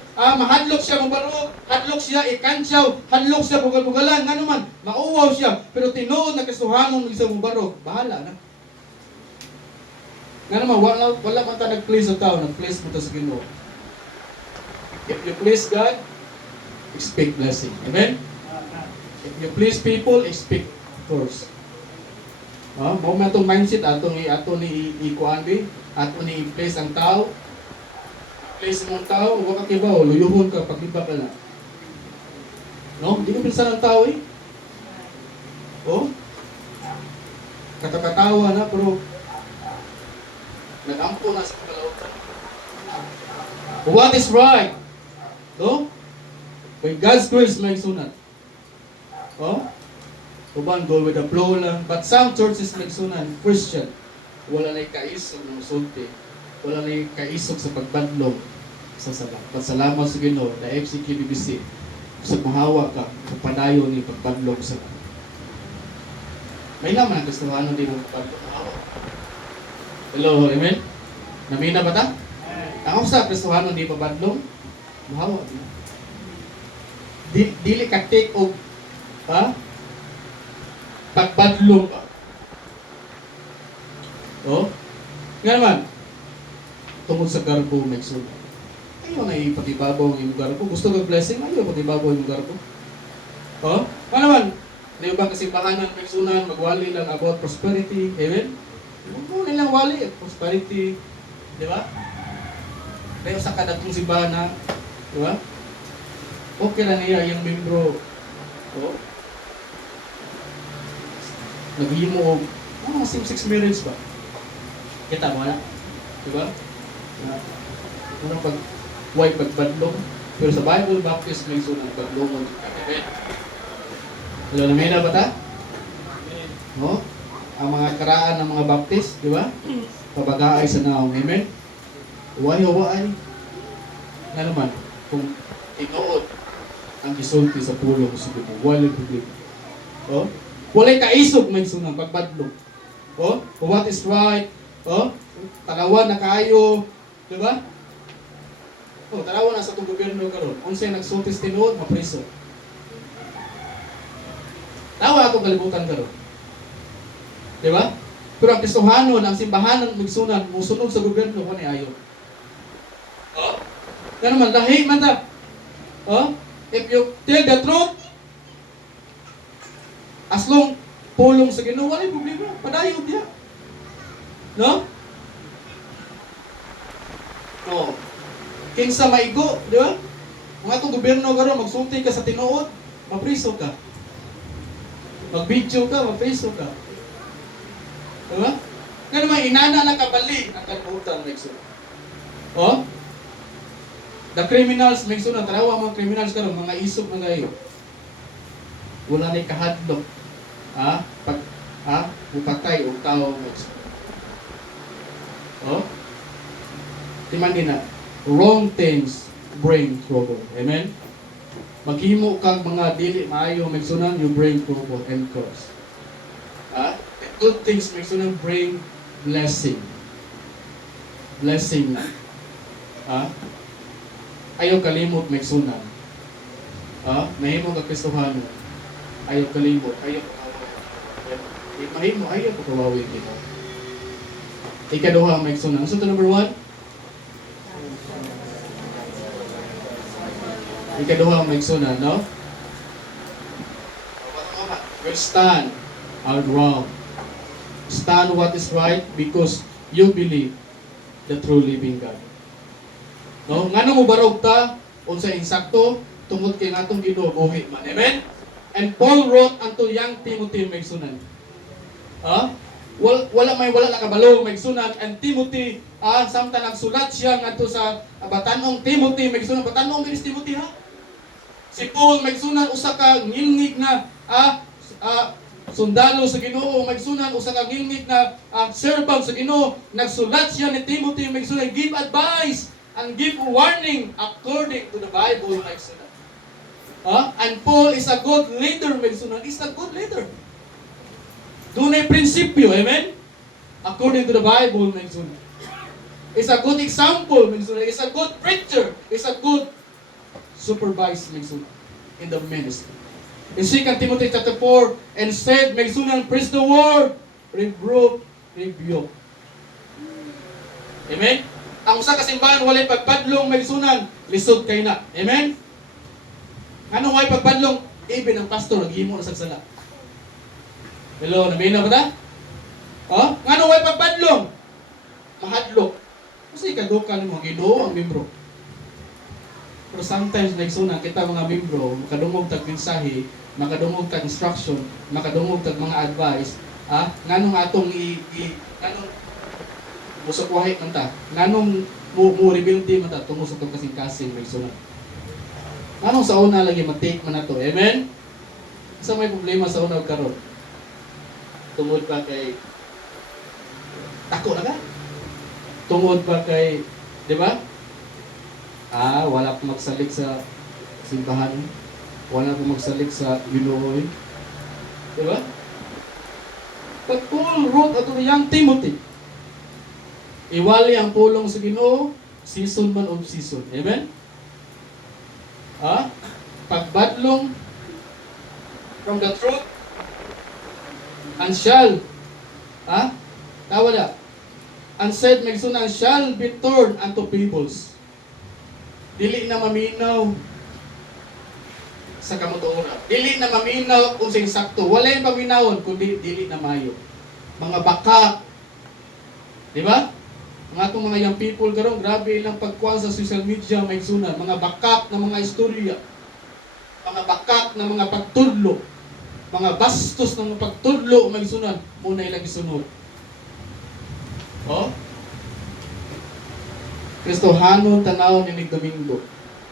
barog, hadlok siya ikansyaw, hadlok siya bugal-bugalan, nga naman, mauwaw siya, pero tinuod na kristohanon isa mo barog, bahala na. Nga naman, wala man ta nag-please sa tao, nag-please mo ta sa Ginoo. If you please God, expect blessing. Amen? If you please people, expect course. Mao man itong mindset ato ni ikuan bi, ato ni i-place ang tao. Place mong tao, wa ka kibaw, luyuhon ka pagliba ka na. No, di ko pinsan ang tao katakatawa na pero nagampo na sa kalautan. What is right? By God's grace may sunat. Uban go with the flow lang. But some churches nagsunan, Christian, wala na kaisog ng sulti. Wala na kaisog sa pagbadlong sa sala. Pasalamat sa Ginoo, the FCK BBC, sa mahawa ka, kapadayo ni pagbadlong sa may naman ang kristohanon din ng pagbadlong. Hello, amen? Namina ba ta? Ang sa kristohanon di pagbadlong, mahawa. Dili ka take og pagbadlong ka. Nga naman, tungkol sa garbo may sulat. Ayaw na ipatibabaw ang iyong garbo. Gusto ka blessing, ayaw ipatibabaw ang iyong garbo. Nga naman, na ibang kasimbahan ng pagsunan, magwali lang about prosperity. Amen? Huwag nilang wali, prosperity. Di ba? Kaya sa kadatong simbahan na, di ba? Okay lang niya yung membro. Naghimo og same-sex marriage ba? Kita mo na? Diba? Pagbadlong. Pero sa Bible, Baptist may sunang pagbadlong. Amen? Hello, namena ba ta? ang mga karaan ng mga baptist, di ba? Pabagaay sa naong. Amen? Huway-huway. Nga naman, kung tinuod ang gisulti sa pulong sa Ginoo, walay problema. Oh? Walay kaisog may sunang pagpadlog. Oh? What is right? Oh? Tanawan na kayo, di ba? Oh, tanawan na sa itong gobyerno karon. Kung siya nagsulti sa tinuod, mapriso. Tawa atong kalibutan karon. Di ba? Pero ang Kristohanon, ang simbahanan magsunan, musunod sa gobyerno ko ni ayo. Oh? Kaya naman, lahi man ta. Oh? If you tell the truth, as long pulong sa Ginoo, wala problema. Padayon diya. No? Oh. Kinsa maigo, di ba? Kung atong gobyerno karon magsulti ka sa tinuod, mapriso ka. Mag-video ka, mapriso ka. Di ba? Nga naman, inana na kabali ang kalibutan, Megsun. Oh? The criminals, Megsun, tarawa mga criminals karon, mga isok na kayo. Wala na kahadlok. Upatay o tao, Megsun. Oh? Timan din na, wrong things bring trouble. Amen? Maghimo kang mga dili maayo, Megsunan, you bring trouble and curse. Good things, Megsunan, bring blessing. Blessing. Ayaw kalimot, Megsunan. Mahimo ka Kristohano. Ayaw kalimot. Ayaw mahimo, ayaw pagkawawin kita. Ikaduha, Megsunan. So, number 1. Ikaduha, Megsunan, no? We'll stand our ground. Stand what is right because you believe the true living God. No? Ngano mo barog ta unsa insakto tungod kay natong Ginoo buhi man. Amen. And Paul wrote unto young Timothy Megsunan. Wala na kabalo Megsunan, and Timothy samtang nagsulat siya ngadto sa batanong Timothy Megsunan. Batanong binis Timothy ha. Si Paul Megsunan usa ka ngilngig na sundalo sa Ginoo, Megsunan usa ka ngilngig na servant sa Ginoo. Nagsulat siya ni Timothy Megsunan, give advice and give warning according to the Bible, Megsunan. And Paul is a good leader, Megsunan. He's a good leader. Dunay prinsipyo, amen? According to the Bible, Megsunan. He's a good example, Megsunan. He's a good preacher. He's a good supervisor, Megsunan, in the ministry. In 2 Timothy chapter 4, and said, Megsunan, preach the word, rebuke. Amen? Ang usa ka simbahan walay pagpadlong, Megsunan, lisod kay na. Amen? Anong way pagpadlong? Even ang pastor naghimo na sagsala. Hello, nabina ba ta? Anong way pagpadlong? Mahadlok. Kasi ikaduka ni mga Ginoo ang membro. Pero sometimes, Megsunan, kita mga membro, makadungog tag mensahe, makadungog tag instruction, makadungog tag mga advice, nganong atong nganong musukwahi man ta, nganong mo rebuild man ta tungod sa kasing-kasing, Megsunan. Nganong sa una lagi mag-take man nato, amen? Sa may problema sa una karon. Tungod pa kay tako na ka? Tungod pa kay, di ba? Wala po magsalig sa simbahan. Wala po magsalig sa Ginoo. Diba? But Paul wrote ato ni young Timothy, iwali ang pulong sa Ginoo, season man of season. Amen? Pagbadlong from the truth and shall tawa na and said Megsunan shall be turned unto fables. Dili na maminaw sa kamutuoran. Dili na maminaw kung sa insakto. Walay paminawon kundi dili na mayo. Mga bakak. Di ba? Mga itong mga young people karon, grabe ilang pagkuhan sa social media, Megsunan. Mga bakak na mga istorya. Mga bakak na mga pagtudlo. Mga bastos na mga pagtudlo, Megsunan. Muna ilang isunod. Kristohanon tanaw inig Domingo.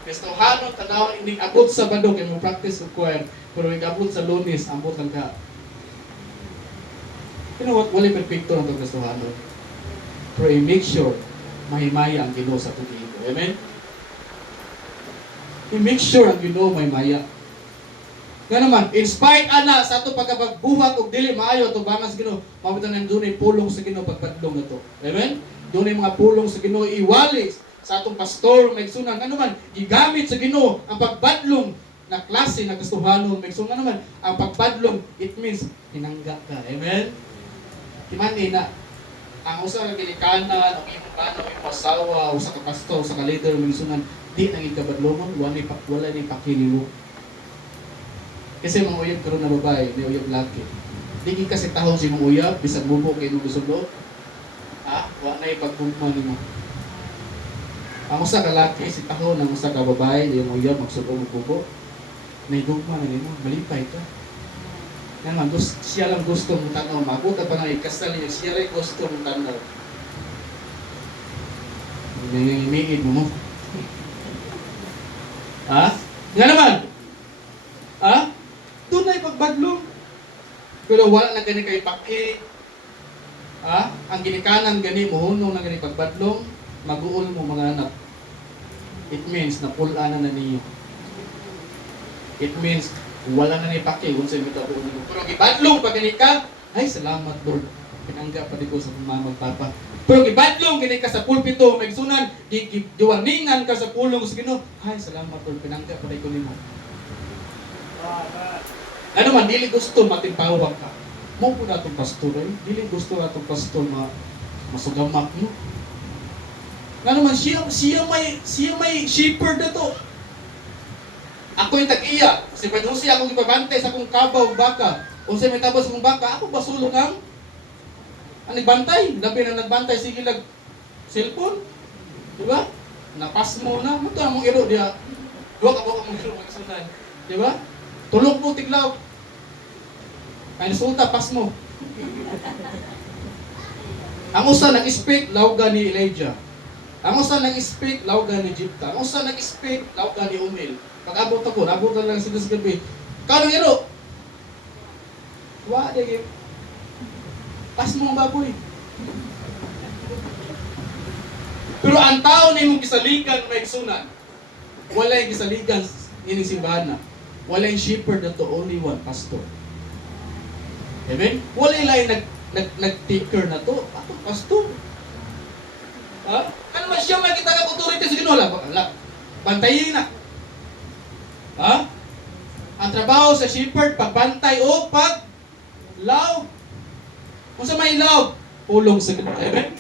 Kristohanon tanaw inig abot sa Sabado kay mo practice og choir, pero ig abot sa Lunes ambot lang ka. You know what? Wala perfecto ng pagkastuhanon. Pero i-make sure mahimaya ang Ginoo sa tugigo. Amen? I-make sure ang Ginoo mahimaya. Nga naman, in spite ana sa ato pagkapagbuhat og dili maayo to bangas Ginoo, mabitan nang dunay pulong sa Ginoo pagpadlong nato. Amen? Dunay mga pulong sa Ginoo iwali sa atong pastor maigsunan nga naman gigamit sa Ginoo ang pagbadlong na klase na kastuhanon maigsunan nga naman ang pagbadlong it means hinangga ka. Amen? Kimani na ang usa ka ginikanan, ang imong bana, ang imong asawa, usa ka pastor, usa ka leader maigsunan di nang ikabadlongon wala ni pakiliwo. Kasi mga uyab karon na babae, may uyab laki. Di kasi tahon si mong uyab, bisag bubo kay mo gusto wa na ipagpugma nimo. Ang usa ka laki si tahon, ang usa ka babae, yung uyab magsulo mo bubo. May gugma na nimo, malipay ka. Naman, siya lang gusto mong tanaw. Mabuta pa na ikasal niya, siya rin gusto mong tanaw. Nangyayimigid mo mo. Ha? Nga naman? Ha? Doon na ipagbadlong. Pero wala na gani kay paki. Ha? Ang ginikanan gani, muhunong na gani pagbadlong, mag-uol mo mga anak. It means, napulana na niyo. It means, wala na ni paki kung sa'yo ito ako. Pero gibadlong pag gani ka, ay salamat Lord. Pinangga pa di ko sa mama papa. Pero gibadlong gani ka sa pulpito, may sunan, giwarningan ka sa pulong sa Ginoo. Ay salamat Lord, pinangga pa di ko nimo. Ano man, dili gusto matimpawak ka. Mo po na itong pastor ay, dili gusto na itong pastor masugamak no. Ano man, siya may shepherd na to. Ako yung tag-iya. Kasi pwede siya akong ipabantay sa akong kabaw baka. Kung siya may tabas akong baka, ako basulong ang nagbantay. Labi na nagbantay, sige lang cellphone. Diba? Napas mo na. Ito na mong iro diya. Dua ka mong iro magsunan. Diba? Tulog mo, tiglaw. Ay nasulta, pas mo. Ang usa nag-speak, lawga ni Elijah. Ang usa nag-speak, lawga ni Jepta. Ang usa nag-speak, lawga ni Umil. Pag-abot ako, nabutan lang sila sa gabi. Kanong iro? Wa, dahil. Pas mo ang baboy. Pero ang tao na imong gisaligan may sunan. Wala yung gisaligan ining simbahan na. Wala yung shepherd na to, only one pastor. Amen? Wala yung lain nag-taker na to. Ako, pastor. Ha? Ano man siya makita ng authority sa Ginoo? Wala. Bantayin na. Ha? Ang trabaho sa shepherd, pagbantay o paglaw. Kung sa may law, pulong sa Ginoo. Amen?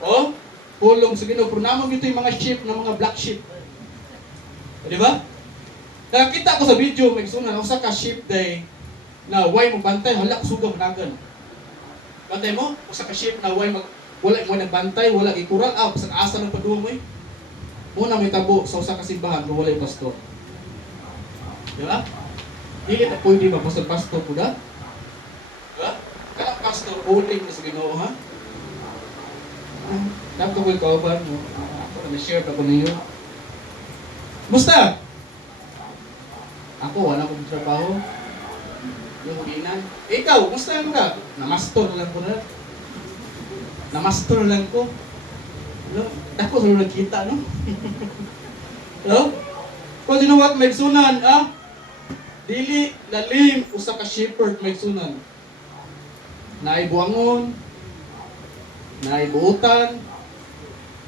O? Pulong sa Ginoo. Pero naman ito yung mga sheep na mga black sheep. Di ba? Nakakita ko sa video, may sunan, usa ka sheep day na way magbantay, hala, sugang nagan. Bantay mo? Usa ka sheep na wala mo nagbantay, wala ikural, sa asa ng paduwa mo eh. Muna may tabo sa usa ka simbahan, kung wala yung pastor. Di ba? Hindi na pwede pastor po da? Di ba? Kanang pastor, holding na sa Ginoo, ha? Dapat ko yung kauban mo. Ako na share pa ko ninyo. Musta? Ako, wala akong trabaho. Yung hinan. Ikaw, musta ka? Namastor lang ko na. Namastor lang ko. Hello? Ako sa nagkita, no? Hello? Kung you know what, may sunan, dili, lalim, usa ka shepherd may sunan. Naibuangon, naibuutan,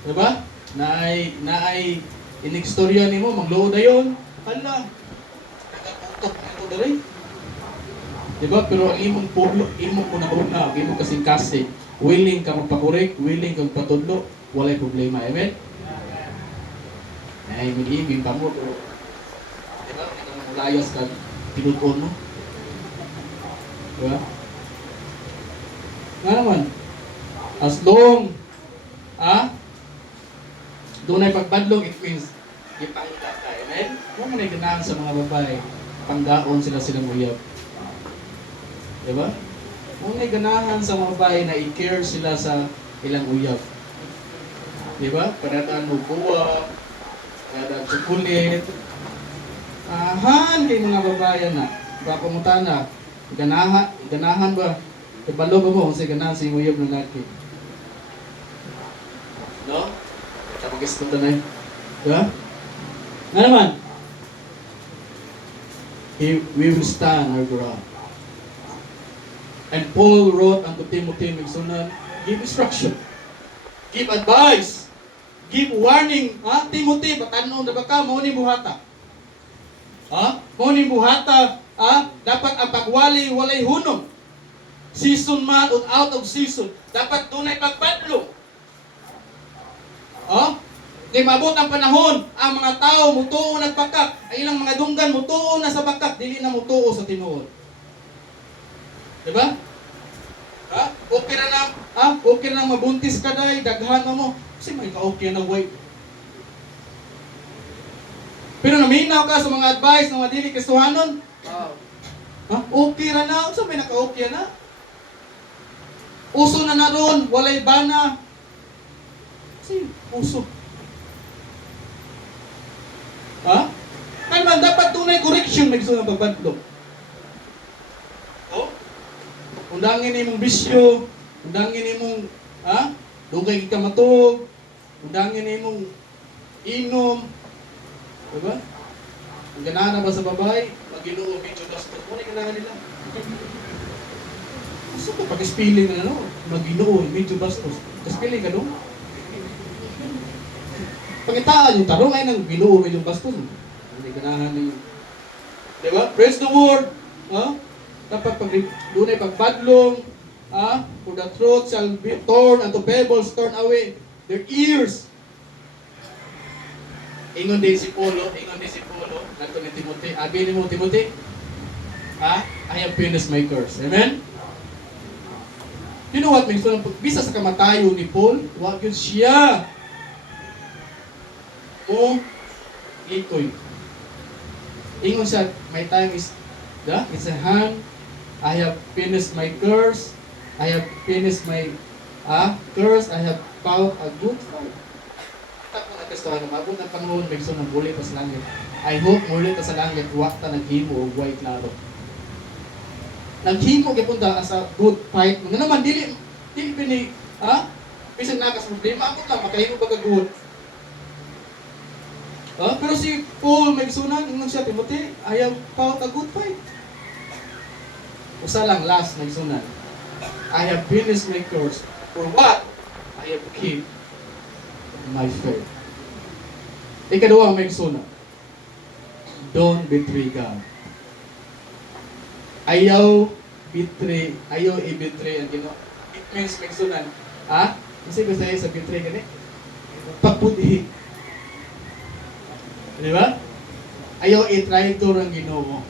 diba? Naay inikstorya nimo, magluod ayon. Hala, nagaputok ito dali. Diba? Pero ang imong pulo, imong una-una, ang imong kasing-kasing, willing ka magpakorek, willing ka magpatudlo, walay problema. Amen? Ay, mag-ibig pa mo. Diba? Layas ka, tinutun mo. Diba? Nga naman, as long, doon ay pagbadlong, it means, ipangga ka. Amen? Huwag mo na ganahan sa mga babae, panggaon sila silang uyab. Diba? Huwag na ganahan sa mga babae na i-care sila sa ilang uyab. Diba? Padadaan mo buwa, padadaan tsukulit. Ahan kay mga babae na. Papamutana, ganahan ba? Kabalo ko mo kung sige na si Muyog ng laki. No? Tapos ko tanay. Diba? Nga naman, we will stand our ground. And Paul wrote unto Timothy, Migsunan, give instruction, give advice, give warning. Ha? Timothy, patanon na ba ka? Mao ni buhata. Ha? Mao ni buhata. Ha? Dapat ang pagwali, walay hunong. Season man or out of season. Dapat tunay pagpadlo. Ha? Kay mabot ang panahon, ang mga tao mutuo nagbakak. Ay ilang mga dunggan mutuo na sa bakak, dili na mutuo sa tinuod. Diba? Ha? Okay na lang, okay na lang mabuntis ka dahil, daghan mo. Kasi may ka-okay na way. Pero naminaw ka sa mga advice ng mga dili kasuhanon. Ha? Okay ra na, sa may naka-okay na. Uso na ron, walay bana. Kasi uso. Ha? Kaya dapat tunay correction may gusto ng pagbadlog. Oh? Undangin imong bisyo, undangin imong dugay ka matug, undangin imong inom. Diba? Ang ganahan na ba sa babae? Mag-Ginoo medyo bastos. Ano yung ganahan nila? Gusto ko pag-spilling na Mag-Ginoo medyo bastos. Pag-spilling ka no? Pangitaan yung tarong ay ng Ginoo medyo bastos. Hindi ganahan niyo. Diba? Praise the Lord. Dapat doon ay pagbadlong. For the throat shall be torn and the pebbles torn away their ears. Ingon din si Paulo, nato ni Timothy. Abi ni mo Timothy, I have finished my course. Amen? You know what means? Bisa sa kamatayo ni Paul, wag yun siya. Likoy. Ingon siya, my time is, it's a hand. I have finished my course. I have finished my course. I have fought a good fight. Kastuhan ng mabot ng Panginoon, may gusto ng bulit sa langit. I hope muli ta sa langit, wakta naghimo o guway klaro. Naghimo kipunta sa good fight. Nga naman, dili pini, bisag nakas problema, ako lang, makahimo ba ka-good. Pero si Paul, may gusto na, ingon siya, Timothy, I have fought a good fight. Usa lang, last, may gusto na. I have finished my course. For what? I have kept my faith. Ikaduha may suna. Don't betray God. Ayaw i-betray ang Ginoo. It means may sunan. Kasi basta sa betray gani. Pagpudhi. Di ba? Ayaw i-traitor ang Ginoo.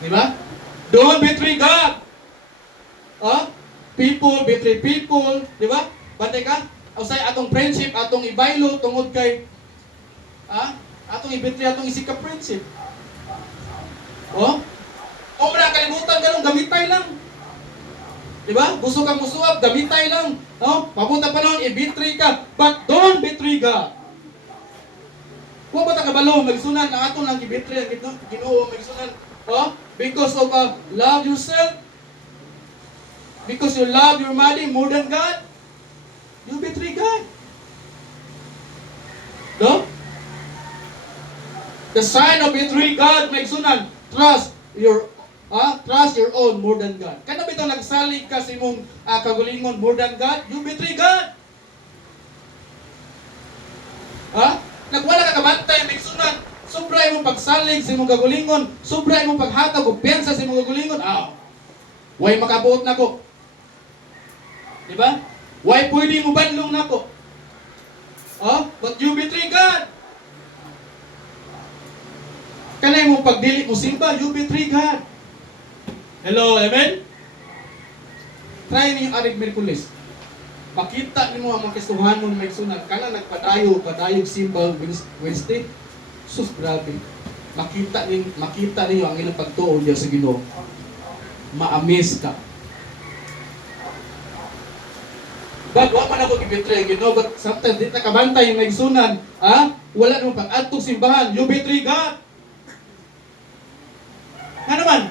Di ba? Don't betray God. People betray people. Di ba? Bantay ka? Usay atong friendship, atong ibaylo tungod kay atong ibetray, atong isikap friendship. Kung wala kalimutan ganun, gamitay lang. Diba? Gusto kang musuab, gamitay lang. Papunta pa noon, i-betray ka. But don't betray God. Kung ba ta kabalo, magsunan, ang atong lang i-betray, ang Ginoo, magsunan. Because of love yourself, because you love your money more than God, you betray God. No? The sign of betray God, may sunan, trust your own more than God. Kana bitaw nagsalig ka sa imong kagulingon more than God, you betray God. Nagwala ka kabantay, may sunan, sobra imong pagsalig sa imong kagulingon, sobra imong paghatag og pensa sa imong kagulingon, way makabuot nako. Di ba? Why pwede mo banlong na ko? But you betray God. Kanay mong pagdili mo simba, you betray God. Hello, amen? Try niyo arig Merkulis. Makita niyo ang mga kistuhanon may sunan. Kana padayog simba Wednesday. Sus, grabe. Makita niyo ang ilang pagtuo niya sa Ginoo. Ma-amaze ka. But wa man ako gibetray Ginoo, but sometimes di ta kabantay yung naigsunan, wala namang pag-adtong simbahan, you betray God. Nga naman.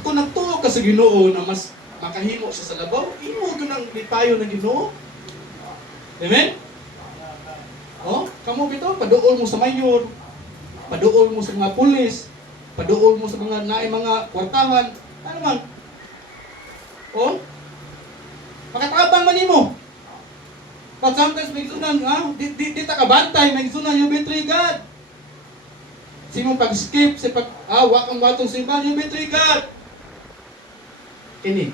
Kung nagtuo ka sa Ginoo na mas makahimo siya sa labaw, imo ko nang lipayo ng Ginoo. Amen? Oh, kamo bitaw, paduol mo sa mayor, paduol mo sa mga pulis, paduol mo sa mga naay mga kwartahan, ano man? Oh? Makatabang man nimo. But sometimes may sunan, di ta kabantay, may sunan, you betray God. Simong pag-skip, sa wakang watong simbahan, you betray God. Kini,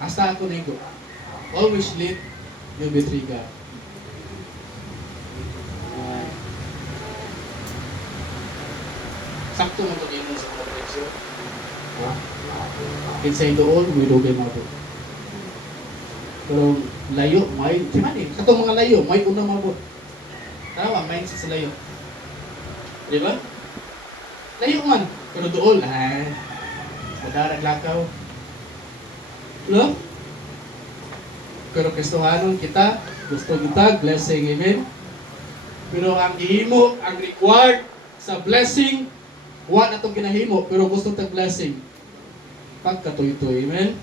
hasta ako nego. Always late, you betray God. Sakto mo ito din sa mga preksyon. Kinsay doon, may dugay mga po. Pero layo, may, katong mga layo, may unang mabot. Tarawa, may sa layo. Di ba? Layo man. Pero doon, madarag lakaw. No? Pero Kristohanon kita, gusto kita, blessing, amen? Pero ang ihimo, ang required sa blessing, wa na itong ginahimo, pero gusto tag blessing. Pagkatoy-toy, amen?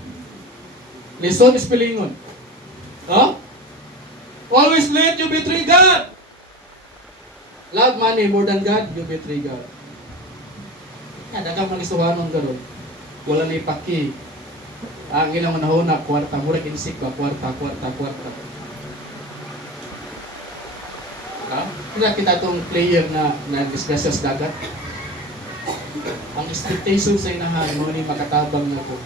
Lesson is pilingon. Huh? Always let you betray God. Love money more than God, you betray God. Dagang malisuhanon ka ron. Wala na ipaki. Ang ilang manahuna, kwarta, murag inisik ba, kwarta. Kaya kita itong player na disgrasya sa dagat. Ang expectation sa inahan, mo ni makatabang na ko.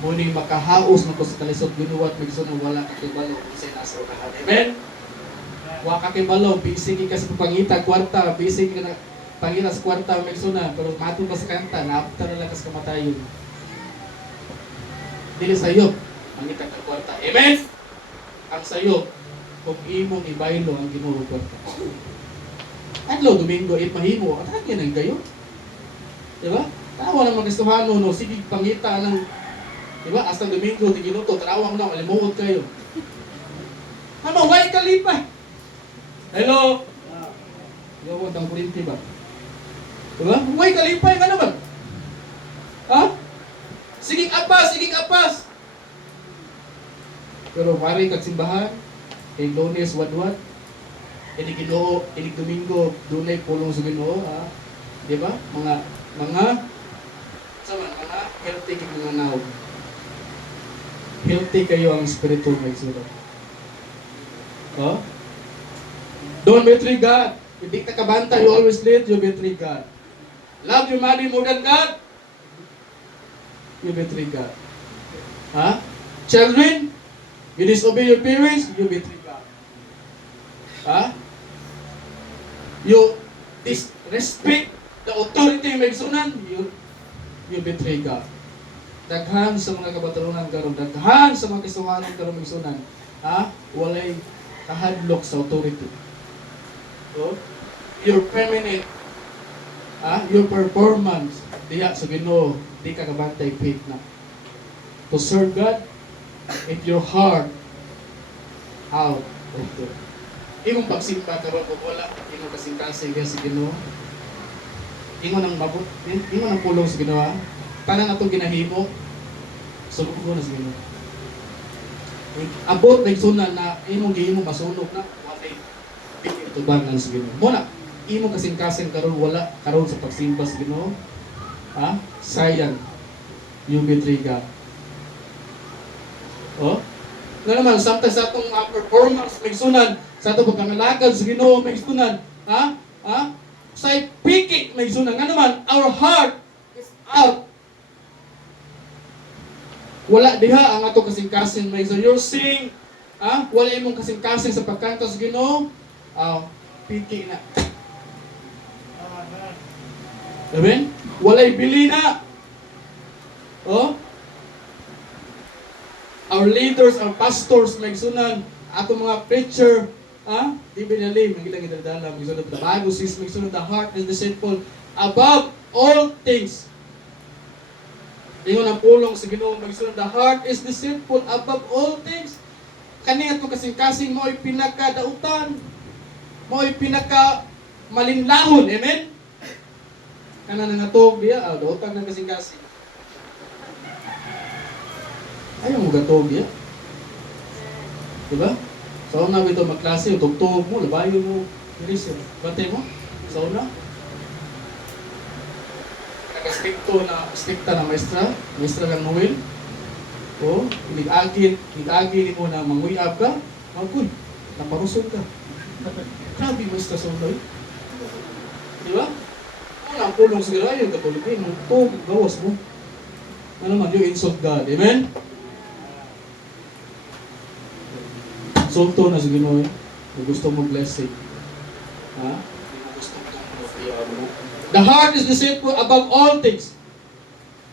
Mo ni makahaos na ko sa kalisod ginuwat, magsunod wala kakibalo sa nasa unahan. Amen? Wa kakibalo, busy ka sa pangita, kwarta, busy ka na pangita sa kwarta, magsunod, pero matong ka sa kanta, naapta na lang ka sa kamatayon. Dili sayo, pangita ka kwarta. Amen? Ang sayo, kung imong ibaylo ang Ginoo kwarta. Adlaw Domingo, mahimo, at hagyan ang gayo. Diba? Tawa ng Kristohano, no? Sige, pangita ng, diba? Hasta Domingo, tiginuto, tarawang na, malimuot kayo. Ano, why kalipay? Hello? Yawon, ang kurinti ba? Diba? Why kalipay ka naman? Ha? Sige, apas! Pero pare kag simbahan, kay Lunes, wadwad, inig Ginoo, inig Domingo, dunay pulong sa Ginoo, ha? Diba? Mga healthy kay mga naog. Healthy kayo ang spiritual may sulat. Oh? Don't betray God. Hindi ka kabanta, you always lead, you betray God. Love your money more than God, you betray God. Ha? Children, you disobey your parents, you betray God. Ha? You disrespect the authority may sunan, you betray God. Daghan sa mga kabatalunan karon, daghan sa mga kisuhanan karon may sunan, walay kahadlok sa authority. So, your permanent, your performance diha sa Ginoo, di ka kabantay faith na. To serve God, if your heart out of the imong pagsimba karon kung wala imong kasing-kasing sa Ginoo, ingon ang mabot, ingon ang pulong sa Ginoo. Tanang atong ginahimo, sulok ko na sa Ginoo. Abot na sunan na imong gihimo masunog na, walay itubangan sa Ginoo. Muna, imong kasing-kasing karon wala karon sa pagsimba sa Ginoo. Sayang, you betray God. Oh? Nga naman, sometimes sa atong performance, may sunan, sa atong pagkangalagad sa Ginoo, may sunan, sa piki, may sunan. Nga naman, our heart is out. Wala diha ang atong kasing-kasing, may so you're sing, wala imong kasing-kasing sa pagkanta sa Ginoo, piki na. Amen? Walay bili na. Oh? Our leaders, our pastors, may sunan, ato mga preacher, di binali, magilang idadala, may sunod, the Bible says, may sunod, the heart is deceitful above all things. Ingon ang pulong sa Ginoo, may sunod, the heart is deceitful above all things. Kani ato kasing-kasing mo ay pinakadautan, mo ay pinaka malinlahon, amen? Kana nangatog diya, dautan ng kasing-kasing. Ayaw mo gatog, ya. Diba? Sa una ito magklase, tugtog mo, labayo mo, bilis, bantay mo. Sa una. Stricta na maestra lang Noel. O, nag-agi mo na manguyab ka, magkuy, naparusog ka. Grabe maestra sa una. Diba? Ang pulong sa gila, yung katulipin, tug, gawas mo. Ano man, you insult God. Amen? Sulto na sa Ginoo. Kung gusto mo blessing. Ha? The heart is deceitful above all things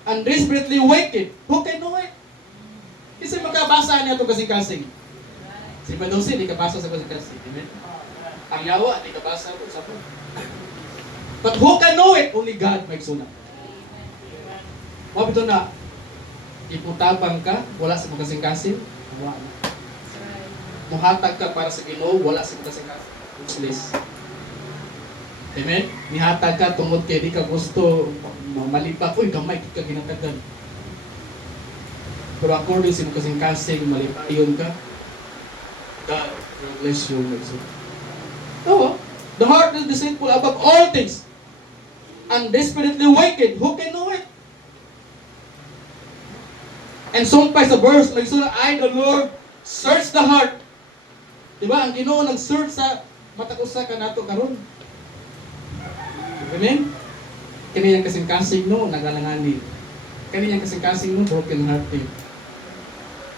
and desperately wicked. Who can know it? Kasi makabasa niya ito kasing-kasing. Si Badosi, di kabasa sa kasing-kasing. Amen? Ang yawa, di kabasa ito sa po. But who can know it? Only God may sunat. Mabito na, iputabang ka, wala sa kasing-kasing, wala na. Muhatag ka para sa Ginoo, wala sa kasing-kasing. Useless. Amen? Nihatag ka tungod kay di ka gusto malipak. Uy, gamay ka ginatagan. Pero according sa kasing-kasing, malipayon ka, God will bless you. So, the heart is deceitful above all things and desperately wicked. Who can know it? And sumpay sa verse, nagsuna, I the Lord search the heart. Diba? Ang Ginoo nag-search sa matakusa ka nato karon. Amen? Kaniyang kasing-kasing no, nagalangani. Kaniyang kasing-kasing no, broken hearted.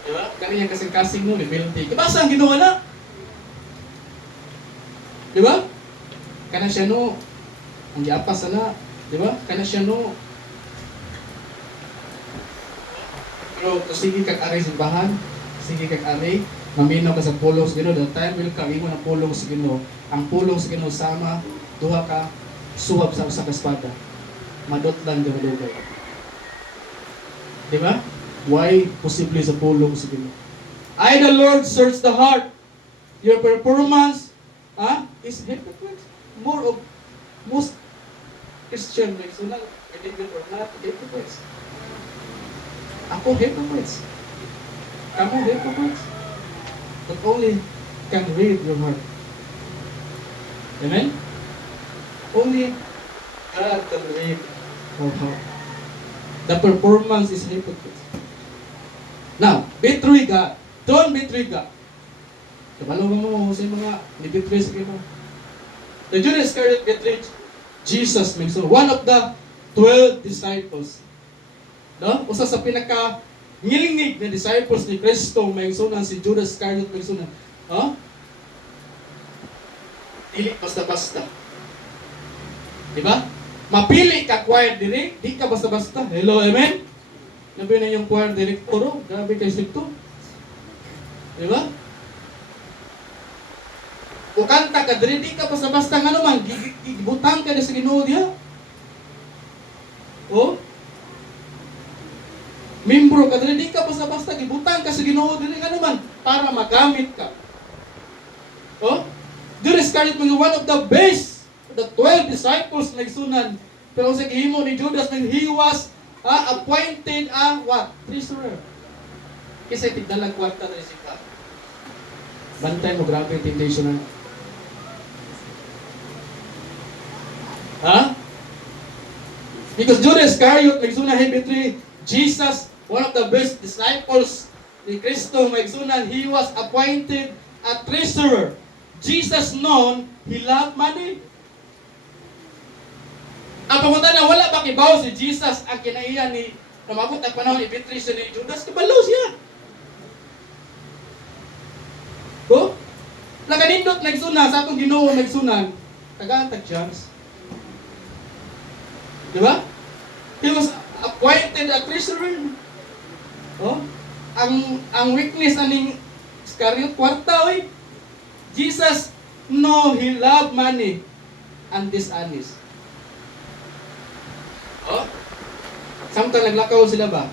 Diba? Kaniyang kasing-kasing no, rebelty. Kabasa ang Ginoo na. Diba? Kana siya no, ang giapas na. Diba? Kana siya no. Pero sige kag ari sa bahan, sige kag ari, maminaw ka sa pulong sa Ginoo. The time will come, imo ng pulong sa Ginoo. Ang pulong sa Ginoo sama, duha ka, suwab sa usa ka espada. Madot lang gamalugay. Diba? Why posible sa pulong sa Ginoo? I the Lord search the heart. Your performance is hypocrite. More of most Christian makes so not believe or not hypocrites. Ako hypocrites. Kamu hypocrites. But only can read your heart. Amen? Only God can read our heart. The performance is hypocrite. Now, betray God. Don't betray God. Kabalo mo sa mga ni-betray sa Ginoo. The Judas Iscariot betrayed Jesus, one of the 12 disciples. No? Usa sa pinaka ngilingig na disciples ni Kristo, may sunan si Judas Iscariot, may sunan. Dili basta-basta. Diba? Mapili ka choir direct, di ka basta-basta. Hello, amen? Nabi na yung choir director, grabe kayo stricto. Diba? O kanta ka direct, di ka basta-basta nga naman, gibutang ka na sa Ginoo diya. O? Membro ka direct, di ka basta-basta, gibutang ka sa Ginoo direct nga naman, para magamit ka. O? Judas Iscariot, one of the best, the 12 disciples nagsunan. Pero sa gihimo ni Judas, he was appointed what? Treasurer. Kasi tigdalang kwarta na siya. Bantay mo, grabe yung temptation na. Because Judas Iscariot, nagsunan, he betrayed Jesus, one of the best disciples ni Kristo, nagsunan, he was appointed a treasurer. Jesus known, he loved money. Ang pamunta na wala pa kibaw si Jesus ang kinaiyan ni namabot ang panahon ni Beatrice ni Judas, kabalo siya. O? Nakanindot nagsunan sa atong Ginoo nagsunan, tagaan-tag chance. Diba? He was appointed a treasurer. O? Ang weakness aning Iscariot kwarta oy. Jesus know he loved money and dishonest. Oh? Samtang naglakaw sila ba?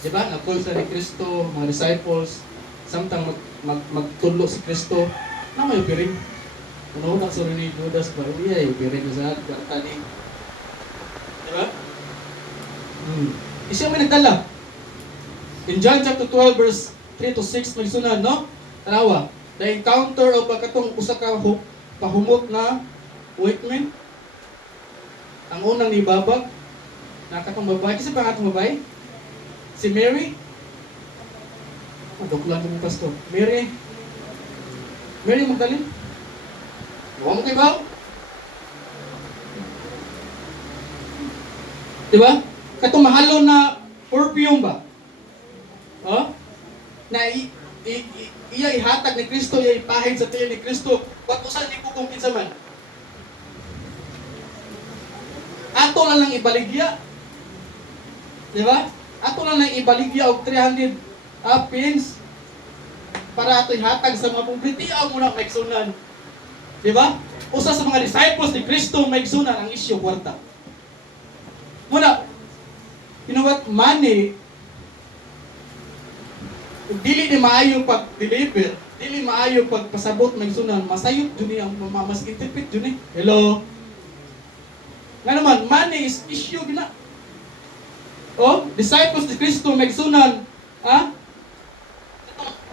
Diba? Nag-call sila ni Kristo, mga disciples. Samtang magtudlo si Kristo, na may upiring. Ano na sa ni Judas ba? Iya, upiring sa kwarta ni. Diba? Isya may nagdala. In John chapter 12 verse 3 to 6 may sunan, no? Tanawa, the encounter o pagkatong usa ka pahumot na ointment. Ang unang nibabag na katong babae, kasi pa atong babae? Si Mary. Doklan mo pastor. Mary Magdalene. Huwag mo kayo ba? Diba? Katong mahalo na perfume ba? Oh? Na iya ihatag ni Kristo, iya ipahid sa tiyan ni Kristo. Ba't usan di ko kung kinsa man? Ato lang ibaligya. Diba? Ato lang ibaligya og 300 pins para ato ihatag sa mga publiti ang muna maigsunan. Diba? Usa sa mga disciples ni Kristo maigsunan ang isyu kwarta. Muna, you know what? Money, dili ni maayo pag-deliver, dili maayo pagpasabot maigsunan, masayot dun ang mas interpret dun eh. Hello? Nga naman, money is issue gina. Oh, disciples ni Kristo maigsunan,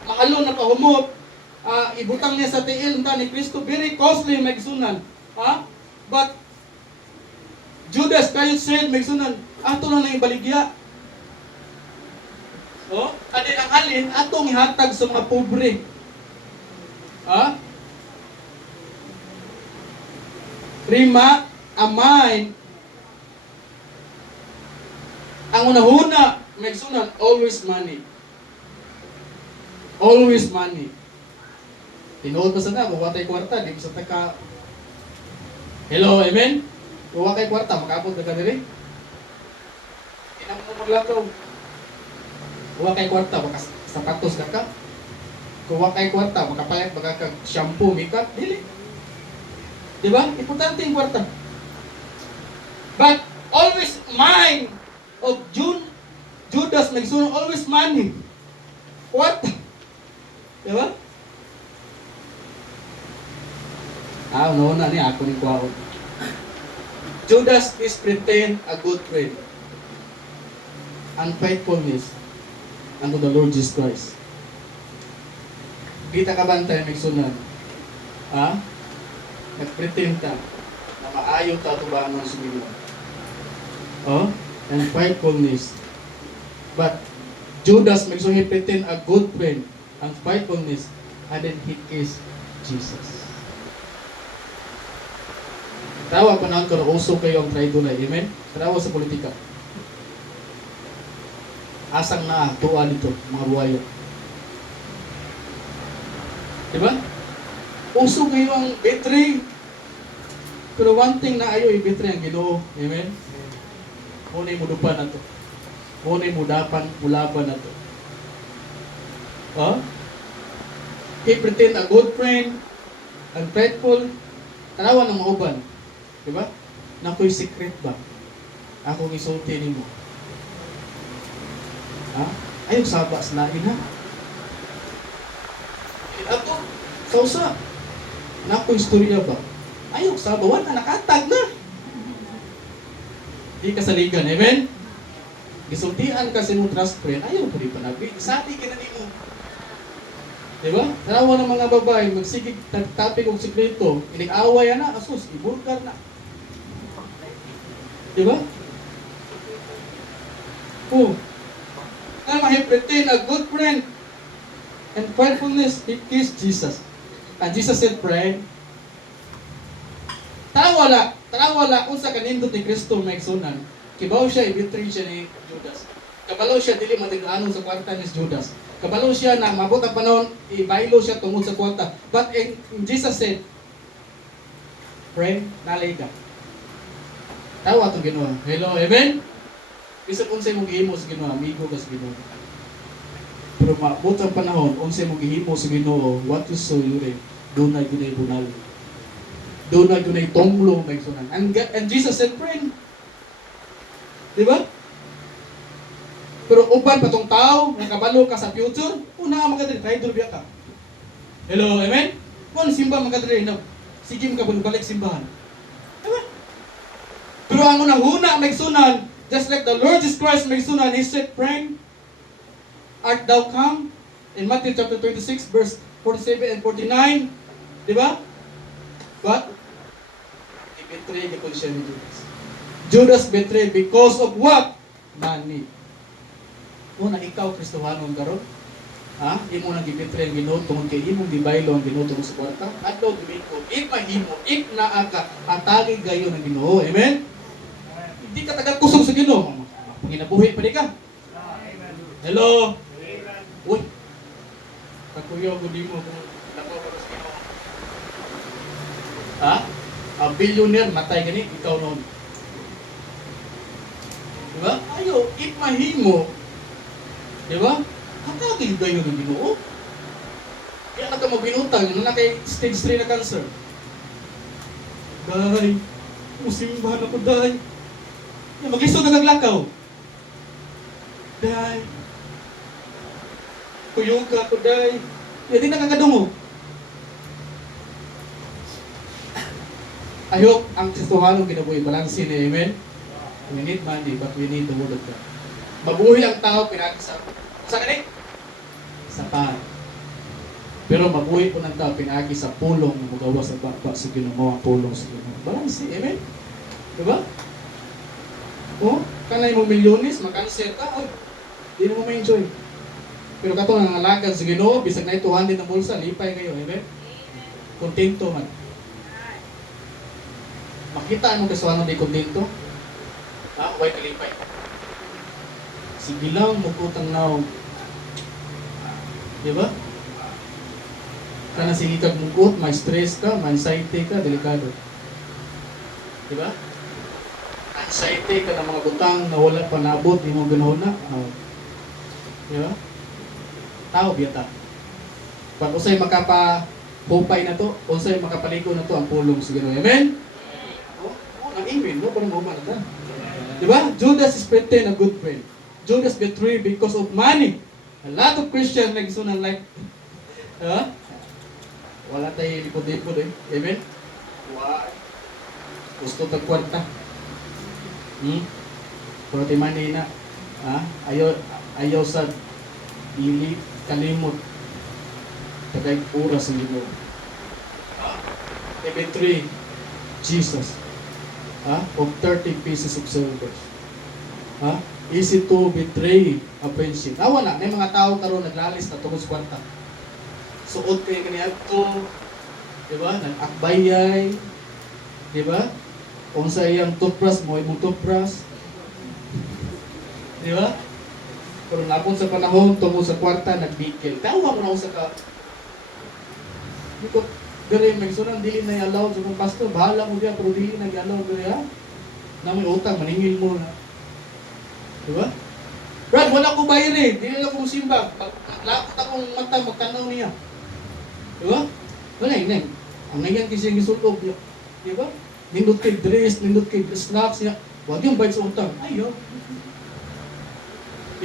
mahalo na pahumot, ibutang niya sa tiil ni Kristo, very costly maigsunan. But Judas kayo said maigsunan, ato lang na ibaligya. Oh, adi ang halin atong ihatag sa mga pobre. Rima, amay, ang unahuna maigsunan, always money. Always money. Tinuod pa sa na, buwatay kwarta, di sa taka. Hello, amen? Buwa kay kwarta, makapot na ka diri. Inang mo maglakaw. Buwa kay kwarta, baka sapatos ka ka. Buwa kay kwarta, makapayag baka kag shampoo, makeup, dili. Diba? Importante yung kwarta. But always mind of Judas nagsunod, always money. Kwarta. Diba? No na ni ako ni kwaot. Judas is pretend a good friend. Unfaithfulness unto the Lord Jesus Christ. Kita ka bantay magsunan. Nagpretend ta na maayo ta tubaan ng sumilo. Unfaithfulness. But Judas magsuhi pretend a good friend. Unfaithfulness, and then he is Jesus. Tawa pa nang uso kayo ang traidor, amen? Tawa sa politika. Asang na tuwa dito, mga buhayo. Diba? Uso kayo ang betray. Pero one thing na ayo i-betray ang Ginoo, amen? Muna'y mudupan na to. Muna'y mudapan, mulaban na to. He pretend a good friend, unfaithful, tanawa ng mauban. Diba? Na ako'y secret ba? Akong isulti nimo. Ayaw sabas na ina. Ako, sausa. Na ako'y istorya ba? Ayaw sabawan na nakatag na. Di kasaligan, amen? Gisultian kasi mo trust friend, ayaw pa rin panabi. Sabi ka na nimo. Diba? Tanawa ng mga babae, magsigig tapik og sikreto, inig-away na, asus, ibulgar na. Diba? He pretend a good friend and faithfulness, he is Jesus. And Jesus said, friend, tanawa la, unsa kanindot ni Kristo maigsunan, kibaw siya, i-betray siya ni Judas. Kabalaw siya, dili matig-anong sa kwarta ni Judas. Kabalo siya na mabot ang panahon, ibaylo siya tungod sa kwarta. But Jesus said, friend, nalay ka. Tawa itong Ginoo. Hello, amen? Bisag unsay mong gihimo sa Ginoo, amigo ka sa Ginoo. Pero mabot ang panahon, unsay mong gihimo sa Ginoo, what you sow yuri, doon na gunay bunal. Doon na gunay tonglo, may sunan. And Jesus said, friend. Diba? Pero uban pa tong tao, nakabalo ka sa future, una ka magadiri, traidor biya ka. Hello, amen? Kung simba magadiri, no? Sige mo ka balik simbahan. Diba? Pero ang unang huna may sunan, just like the Lord Jesus Christ may sunan, He said, friend, art thou come? In Matthew chapter 26, verse 47 and 49. Di ba? But, i-betray ko siya ni Judas. Judas betrayed because of what? Money. Una, ikaw, Kristohanon karon, ha? Imo nang gibetray ang Ginoo tungod kay imong gibaylo ang Ginoo tungod sa kwarta. Adlaw Domingo, ik mahimo, ik naa ka atagi gayon ang Ginoo. Amen. Hindi ka tagal kusog sa Ginoo. Panginabuhi pa di ka. Hello. Uy. Kakuyaw ko di mo kung nako ko sa Ginoo. Ha? Ang billionaire matay gani ikaw noon. Diba? Ayo, ik mahimo. Diba? Hatagin gayon ang Ginoo. Kaya na ka mabinutang na kay stage 3 na cancer. Day, musimbahan ako, day. Mag-isod na naglakaw. Day, kuyog ka ako, day. Hindi na kakadungo. I hope ang Kristohanong kinabuhi balansin eh, amen? We need money, but we need the word of God. Mabuhi ang tao, pinagi sa kanit? Sa paan. Pero mabuhi po ng tao, pinagi sa pulong na magawa sa baba sa Ginoo, ang pulong sa Ginoo. Balansin, amen? Diba? O, kanay mo milyones, makanser ka, oy, di mo ma-enjoy. Pero kato ang alagan sa Ginoo, bisag na 200 ng bulsa, lipay kayo, amen? Kontento man. Makita mo kasi ano di kontento? Ha? Huwag kalipay. Sige lang, magputang now. Diba? Kana sige kag mugot, may stress ka, may anxiety ka, delikado. Diba? Anxiety ka ng mga butang na wala pa naabot, di mo ginahuna. Diba? Tao biyata. Pag usay makapahupay na to, usay makapaliko na to ang pulong sa Ginoo. Amen? Ang amen, no? Parang mauman na. Diba? Judas is pretend a good friend. Judas betrayed because of money. A lot of Christians nagsunan like, wala tayo lipod-lipod eh. Amen? Why? Gusto tag kwarta. Pero ti money na. Ayaw sa ili kalimot. Tagay oras sa Ginoo. They betray Jesus. Of 30 pieces of silver. Easy to betray a friendship. Nawa na, may mga tao karon naglalis na tungod sa kwarta. Suot kayo kaniya to, di ba? Nag-akbayay, di ba? Kung sa iyang toothbrush mo, imong toothbrush. Di ba? Pero napon sa panahon, tungod sa kwarta, nagbikil. Tawa mo na ako sa ka. Di ko, galing, nagsunan, dili na i-allow sa kong pastor. Bahala mo diya, pero dili na i-allow diya. Na may utang, maningil mo na. Diba? Brad, wala ko bayar eh. Dili lang kong simba. Lakot akong mata, magtanaw niya. Diba? Wala yun. Ang nangyang kisiyang gisulog. Diba? Nindot kay dress, nindot kay snacks niya. Huwag yung bayad sa utang. Ayaw.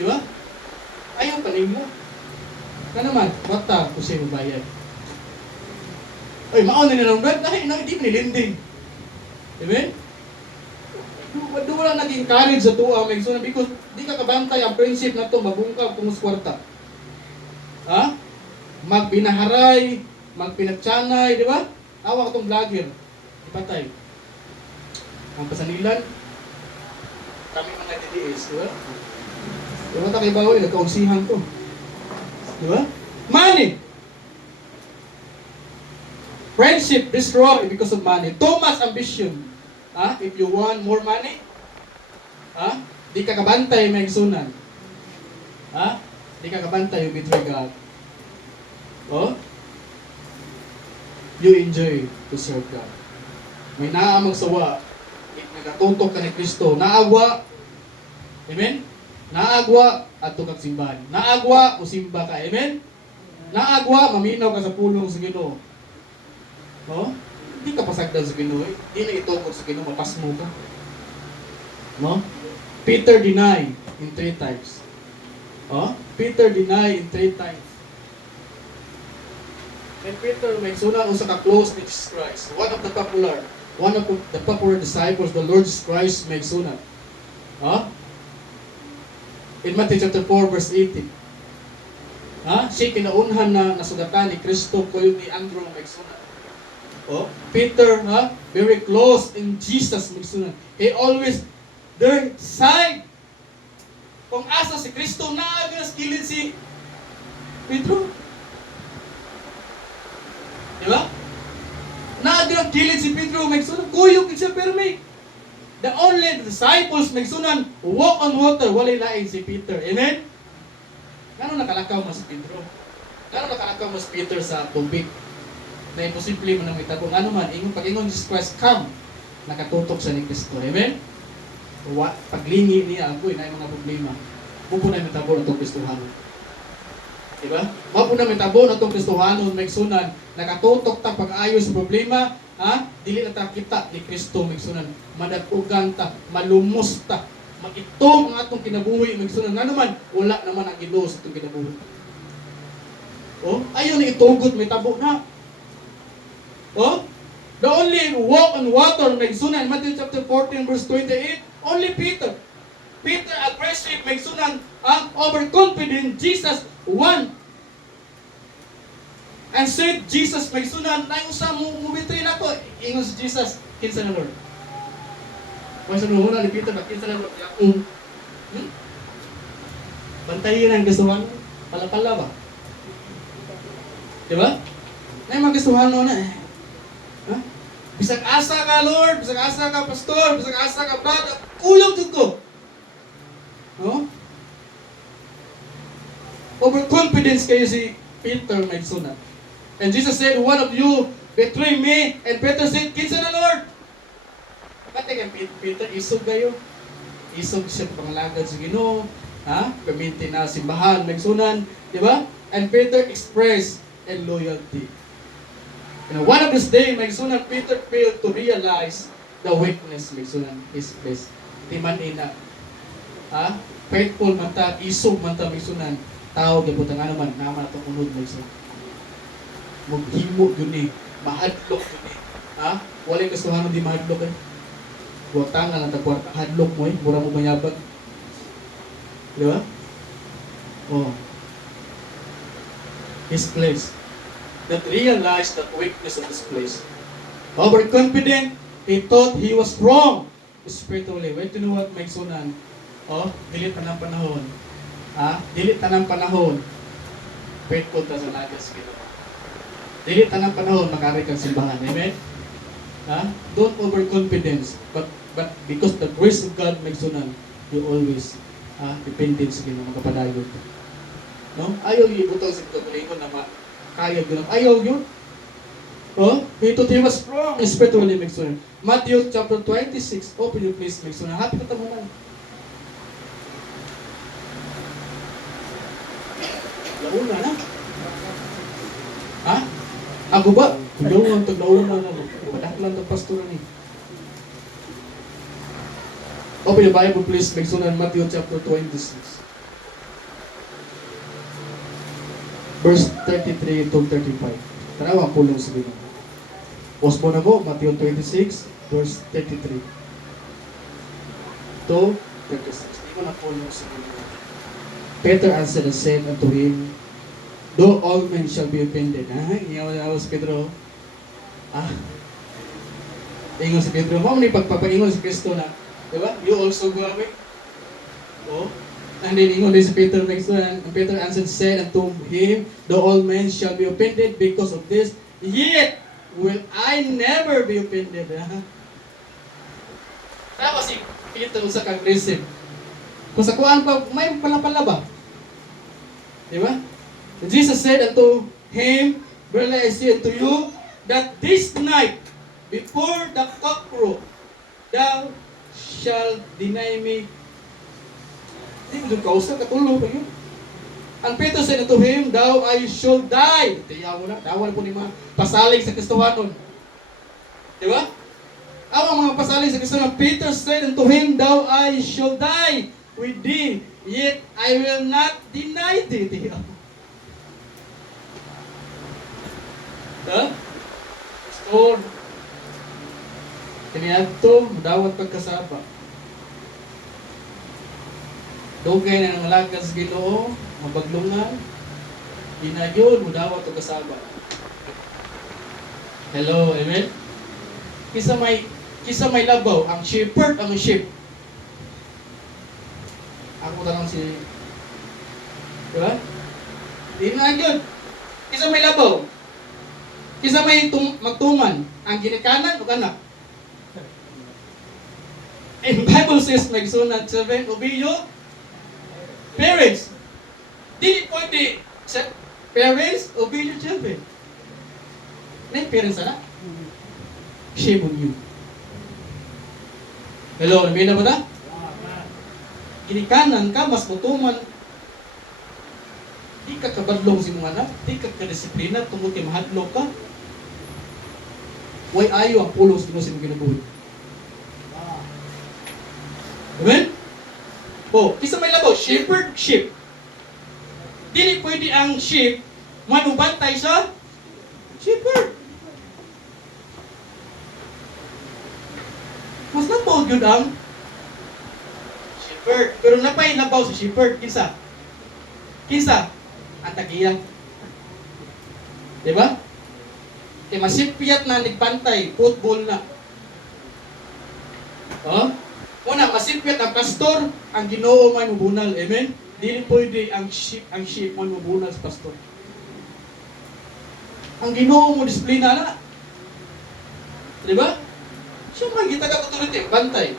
Diba? Ayaw panig mo. Ka naman, mata, kung siya mabayad. Ay, maon na nilang Brad. Dahil na, hindi nilinding. Diba? Doon wala naging courage sa tuwa, may so because di ka kabantay ang friendship na to, mabungkag kung kwarta. Magbinaharay, magpinagtsanay, di ba? Awa ka tong vlogger, ipatay. Ang pasanilan, kami mga DDS, di ba? Di ba takay bawal, nagkaunsihan to. Di ba? Money! Friendship destroyed because of money. Too much ambition. If you want more money, di ka kabantay may sunan. Di ka kabantay you betray God. You enjoy to serve God. May naamang sawa, nagatutok ka ni Kristo, naagwa, amen? Naagwa, ato kag simbahan. Naagwa, usimba ka, amen? Naagwa, maminaw ka sa pulong sa Ginoo. Hindi ka pasagdan sa Ginoo. Hindi na itugod sa Ginoo, mapasmo ka. Peter denied in 3 times. Peter denied in 3 times. And Peter may sunan usa ka close ni Jesus Christ. One of the popular disciples, the Lord Jesus Christ may sunan. In Matthew chapter 4 verse 18. Siya kinaunhan na nasugatan ni Kristo kuyo ni Andrew magsunan. Peter, very close in Jesus magsunan. He always their side. Kung asa si Kristo na ginas kilid si Pedro. Di ba? Naagrang kilid si Pedro magsunan. Kuyo kid siya pero may the only disciples magsunan walk on water walay lain si Peter. Amen? Ngano nakalakaw mas Pedro? Ngano nakalakaw mas Peter sa tubig? Na imposible man ang mitabo. Ngano man, pag ingon Jesus Christ, come, nakatutok sa ni Kristo. Amen? Paglingi niya ako, na mga problema. Mupo na mitabo na itong Kristohanon. Diba? Mupo na mitabo na itong Kristohanon, magsunan, nakatutok ta pag-ayos sa problema, dili na ta kita ni Kristo, magsunan, madatugan ta, malumos ta, mag-itong ang atong kinabuhi, magsunan. Ngano man, wala naman ang Ginoo sa itong kinabuhi. Ayaw na itugot, may tabo na. The only walk on water, magsunan, Matthew chapter 14, verse 28, only Peter. Peter aggressive, magsunan, overconfident, Jesus won. And said Jesus, magsunan, na yung sa mubitrin ako, ingon si Jesus, kinsa na Lord. Kung sa nung ni Peter, kinsa na Lord, bantayin ang gustuhan, pala-pala ba? Diba? Na yung mga gustuhan na bisag asa ka Lord, bisag asa ka pastor, bisag asa ka brother, uyong dito. Overconfidence kayo si Peter magsunat. And Jesus said, one of you betray me. And Peter said, kinsa na Lord? Pati kay Peter, isog kayo. Isog siya panglagad sa Ginoo. Gaminti na simbahan, magsunan. Diba? And Peter expressed a loyalty. And one of this day, magsunan, Peter failed to realize the weakness, magsunan, his place. Di man ina. Faithful man ta, isog man ta, magsunan. Tao, gabutang ano man, naman itong unod, magsunan. Maghimo yun mahadlok yun Walay kastuhan di mahadlok Buwatangan lang tagwarta, hadlok mo mura mo mayabag. Di ba? His place. That realized the weakness of this place. Overconfident, he thought he was strong spiritually. Wait, you know what, may sunan? Dilit pa ng panahon. Dilit pa ng panahon. Faithful ta sa lagas kita. Dilit pa ng panahon, makari kang simbahan. Amen? Don't overconfidence. But because the grace of God may sunan, you always dependent sa Ginoo magapadayon. Ayaw yung ibutang sa kagulingon na kaya yun. Ayaw yun. He thought he was strong spiritually, magsunan. Matthew chapter 26. Open your place, magsunan. Happy ka tamunan. Launa na. Ako ba? Launa, taglauna na. Padaklan ng pastor ni. Open your Bible, please, magsunan. Matthew chapter 26. Verse 33 to 35. Tanawa po lang sabihin. Pause mo na mo, Matthew 26, verse 33 to 36. Hindi mo na po lang sabihin. Peter answered and said unto him, though all men shall be offended. Iyaw si Pedro. Ingon si Pedro. Mao ni pagpapaingon si Kristo na, diba? You also go away. And then ingon din si Peter next one. And Peter answered said unto him, though all men shall be offended because of this, yet will I never be offended. Tama si Peter sa kag-receive. Kung sa kuhaan pa, may pala ba? Diba? And Jesus said unto him, verily I say unto you, that this night, before the cock crow, thou shalt deny me. Hindi mo kausap, katulog pa yun. And Peter said unto him, thou I shall die. Tiyaw mo na, dawal po ni mga pasalig sa Kristohanon. Diba? Ang mga pasalig sa Kristohanon, Peter said unto him, thou I shall die with thee, yet I will not deny thee. Tiyaw. Pastor, kaniadto, dawat pagkasaba. Dugay na ng lagas Ginoo, mabaglungan. Ginagyon, mudawa to kasaba. Hello, amen? Kisa may labaw, ang shepherd, ang sheep. Ako tanong si... Diba? Ginagyon. Kisa may labaw. Kisa may magtuman, ang ginikanan o kanak. And Bible says, nagsunod 7, obey your parents. Dili pwede sa parents, obey your children. Na parents na? Shame on you. Hello, nabihin na ba na? Ginikanan ka, mas mutuman. Di ka kabadlong si mga anak, di ka kadisiplina, tungkol kay mahadlok ka. Way ayo ang pulong sa Ginoo sa imong kinabuhi. Amen? O, kisa may labaw, shepherd, sheep. Dili pwede ang sheep manubantay sa shepherd. Mas labaw yun ang shepherd. Pero napay labaw sa shepherd, kinsa? Kinsa? Ang tagiyan. Diba? Kaya masipiyat na nagpantay, football na. Oh? Una, masipiyat ang pastor, ang Ginoo man mubunal. Amen? Dili pwede ang sheep man mubunal sa pastor. Ang Ginoo mo disiplina na. Diba? Siya man, kita ka authority, bantay.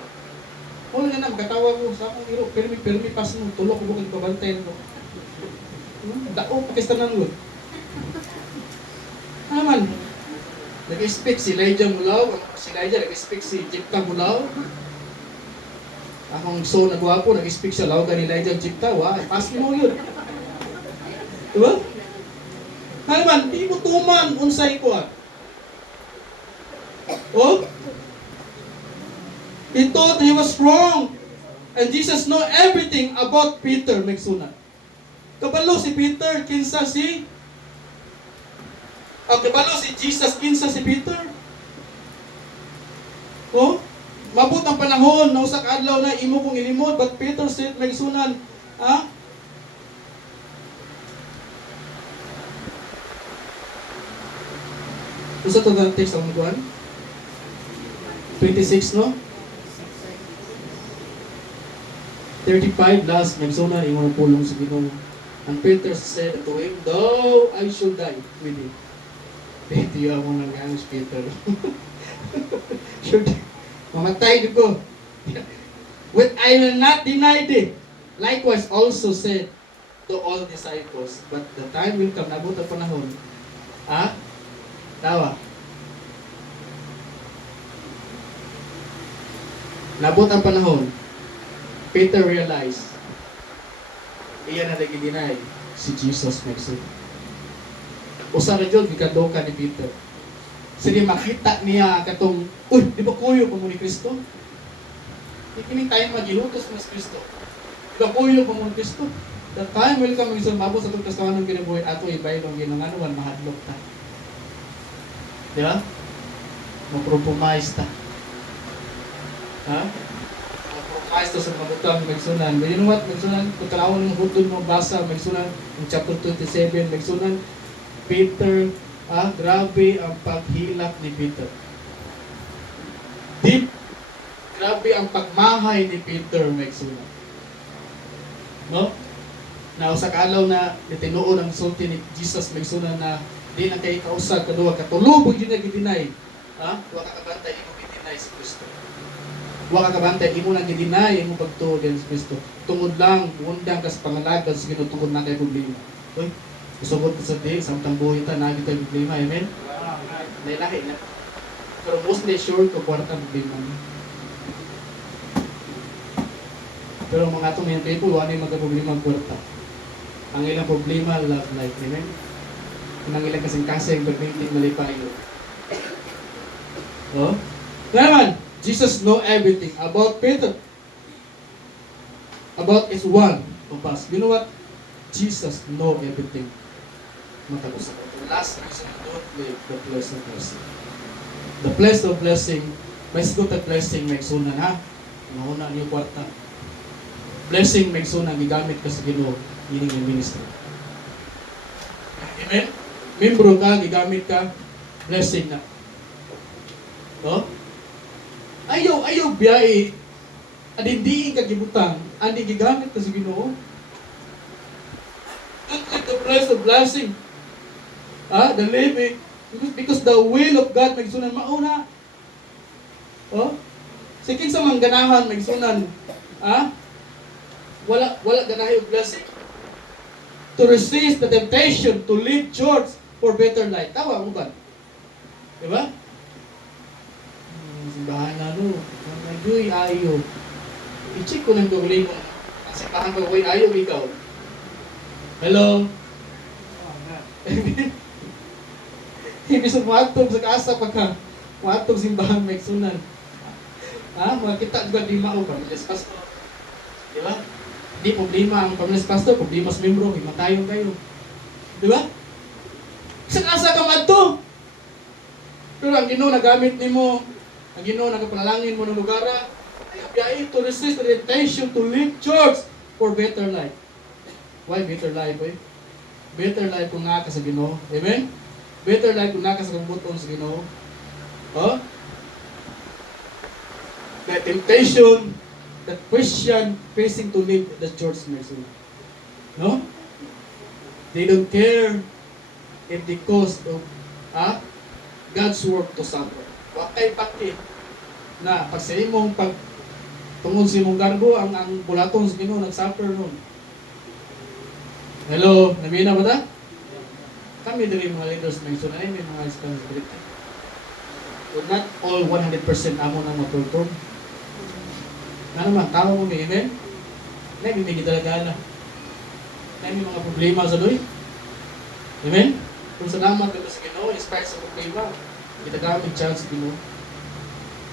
Wala nga na, magkatawa ko sa akong iro, permi pas mo, tulok ko bukod pabantayan ko. Dao, pakistanan mo. Naman, nag-speak si Elijah Mulaw, si Elijah nag-speak si Jepta Mulaw. Akong so nagwapo, nag-speak siya, lawagan ni Elijah Jepta, pas mo yun. Diba? Naman, di mo tuman, unsay ko ah. Oh? He thought he was wrong. And Jesus know everything about Peter, nagsunat. Kabalo si Peter, kinsa si... kabalo si Jesus, kinsa si Peter. Oh? Mabot ang panahon, na usa ka adlaw na imo kong ilimod, but Peter said, nagsunan, ha? Usa to the text ang kuan? 26, no? 35 last, nagsunan, imo na pulong sa Ginoo. And Peter said to him, though I should die with him. Peter, you ako nang Peter. Should mamatay ko. But I will not deny thee. Likewise also said to all disciples, but the time will come, nabot ang panahon. Ha? Tawa. Nabot ang panahon. Peter realized, iyan na nag-deny si Jesus next. Usa ra jud gikadoka ni Peter. Sige makita niya katong, uy, di ba kuyo pa mo ni Kristo? Ikining tayo maghilutos mo si Kristo. Di ba kuyo pa mo ni Kristo? The time will come, isang mabot sa itong kasawanan kinabuhi ato ibaylong ginanganuan, mahadlok ta. Di ba? Mapropromise ta. Ha? Mapropromise ta sa mabutang magsunan. But you know what? Magsunan, kung talawon ng hudod mo basa, magsunan, yung chapter 27, magsunan, Peter, grabe ang paghilak ni Peter. Deep, grabe ang pagmahay ni Peter, magsunan. No? Na usa ka alaw na nitinuod ang sulti ni Jesus, magsunan na di na kay kausag, kaduwa, katulubog yun na gidinay. Huwag ka kabantay, imo gidinay si Kristo. Huwag ka kabantay, imo na gidinay, imo pagtuod din si Kristo. Tungod lang, undang ka sa pangalagan, sige tungod na kay problema. Uy, isugod sa di, samtang buhay ta, nagit tayo problema, amen? Nailahi na. Pero mostly sure ko, kwarta problema niya. Pero mga itong mga people, wala yung magka-problema ang kwarta. Ang ilang problema, love life, amen? Ang ilang kasing-kasing, pag-maintain malipayo. Oh? Naman, Jesus know everything about Peter. About his one of us. You know what? Jesus know everything. Matapos ako. The last reason, don't live the place of blessing. The place of blessing, mas good at blessing, may sunan ha. Nauna niyo kwarta. Blessing, may sunan, gigamit ka sa Ginoo, yun yung ministry. Amen? Membro ka, gigamit ka, blessing na. No? Ayaw biyai, adindiin ka gibutang, andi gigamit ka sa Ginoo. Don't let the place of blessing, the living, because the will of God magsunan mauna. Oh? Sikin sa mga ganahan magsunan, wala ganahay og blessing. To resist the temptation to leave church for better life. Tawa mo ba? Diba? Simbahan na nagdoy ayo. I-check ko ng duguling mo. Ang simbahan ko ko'y ayo ikaw. Hello? Ibig sa muatog sa kaasa pagka muatog simbahan may sunan. Mga kita ba di mao pamilyas pastor. Diba? Di problema ang pamilyas pastor, problema sa membro, himatayon kayo. Diba? Sa kaasa ka madto. Pero ang Ginoo nagamit nimo, ang Ginoo nagapanalangin mo ng lugar, ay to resist the temptation to leave church for better life. Why better life, eh? Better life kung naka sa Ginoo. Amen? Better life kung naka sa kambuton sa Ginoo. Oh? The temptation that Christian facing to leave the church mercy. No? They don't care if the cost of God's work to suffer. Wakay paki na pag sa imong tungod sa imong garbo ang bulaton sa Ginoo nag-suffer nun. Hello, namina ba ta? Kami diri mga leaders may sunay may mga responsibility. But not all 100% amo nang matultog. Nga naman, tao mo may amen? May gidala-gala. May mga problema sa doy. Amen? Kung salamat ka sa Ginoo, inspire sa problema, kita gamit chance sa Ginoo.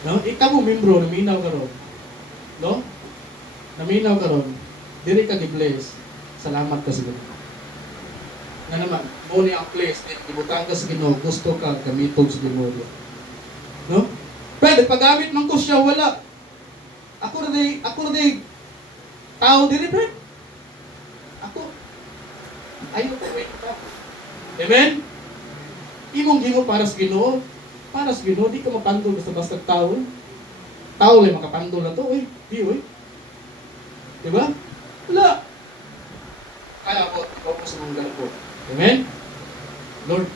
No? Ikaw mo membro, naminaw ka ron. No? Naminaw ka ron. Diri ka gi-bless. Salamat ka sa Ginoo. Nga naman, mo ni ang place, ibutang ka sa Ginoo, gusto ka gamitog sa Ginoo. No? Pwede, paggamit man ko siya, wala. Ako na di, tao diri, pre. Ako. Ayaw ko, wait pa. Amen? Imong gingo para sa Ginoo. Para sa Ginoo, di ka mapandol basta-basta tao. Tao lang makapandol na to, eh. Di, eh. Diba? Wala. Kaya ako, ikaw po sa mga galpo. Amen? Lord,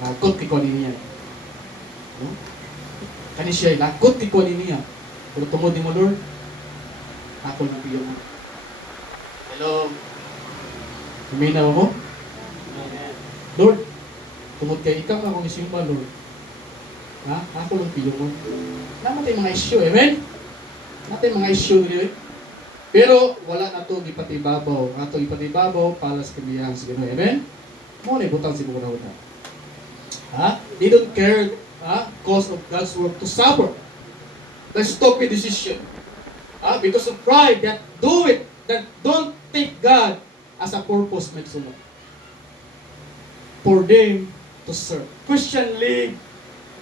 lakot ki ko niya. No? Kani siya, lakot ki ko niya. Pero tungod mo, Lord, ako na piyo mo. Hello? Huminaw mo? Lord, tungod kay ikaw na akong isimba, Lord. Ako lang piyo mo. Namatay mga issue, amen? Namatay mga issue, really. Pero wala na ito ipatibabaw. Ato ipatibabaw, palas kamiyahan sa Ginoo, amen? Mo na ibutang si Bukuna-una. They don't care, cause of God's work to suffer. The stupid decision. Because of pride, that do it, that don't take God as a purpose may sunod. For them to serve. Christian live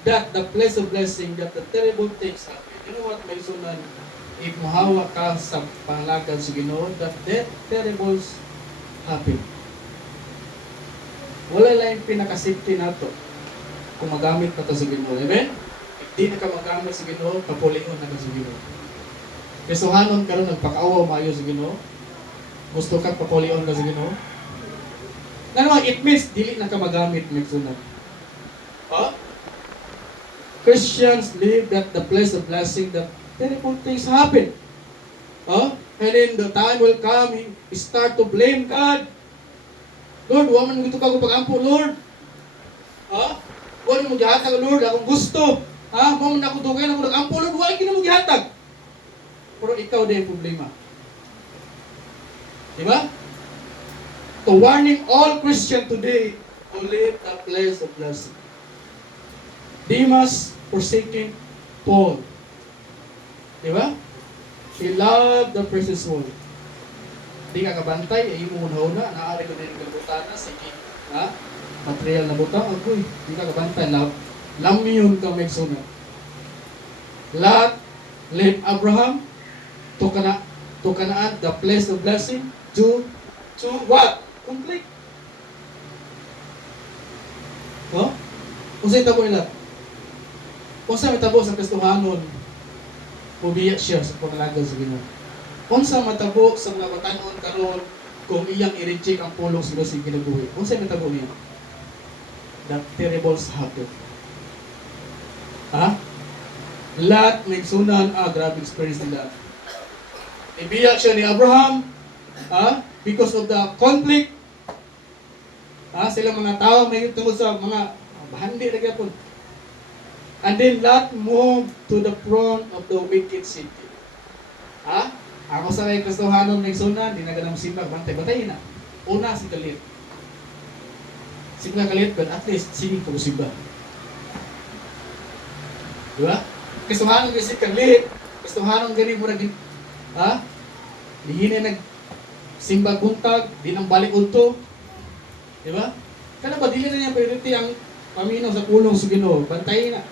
that the place of blessing, that the terrible things happen. You know what may sunod? If muhawa ka sa panglagad sa Ginoo, that terrible happen. Wala lang yung pinakasafety nato kung magamit na ito sa Ginoo. Amen? Di na ka magamit sa Ginoo, kapulion na ka sa Ginoo. Kesuhanon ka rin, nagpakaawa maayo sa Ginoo. Gusto ka papulion ka sa Ginoo. Ano, it means, dili na ka magamit ng sunod. Christians live that the place of blessing, that terrible things happen. And then the time will come, he start to blame God. Lord, huwag man ito ka kung pag-ampo, Lord. Huwag mo gihatag, Lord, akong gusto. Huwag man ako dugay na ako nag-ampo, Lord, huwag mo gihatag. Pero ikaw din yung problema. Diba? To warning all Christians today to live a place of blessing. Demas forsaken Paul. Diba? He loved the precious world. Di ka kabantay, ay mo una, naari ko din yung butana, sige, material na butang, agoy, di ka kabantay, lamyon ka may sunod. Lot, left Abraham, to Canaan, the place of blessing, to what? Complete. No? Unsay tabo nila? Unsa matabo sa Kristohanon? Ubiya siya sa pangalagad sa Ginoo. Unsa matabo sa mga batanon karon kung iyang i-reject ang pulong sa Dios kinabuhi? Unsa matabo niya? That terrible happen. Ha? Lot nagsunan grabe experience nila. Ibiyak siya ni Abraham, because of the conflict. Sila mga tao may tungkol sa mga bahandi na gyapon. And then Lot moved to the front of the wicked city. Ako sa kay Kristohanon nagsunan, di na ganang simba, bantay na. Una si Kalit. Simba Kalit, but at least singing ko simba. Diba? Kristohanon kasi Kalit, Kristohanon gani mo naging dihin nag simba buntag, di nang balik ulto. Diba? Kana ba dili na niya priority ang paminaw sa pulong sa Ginoo, bantay na.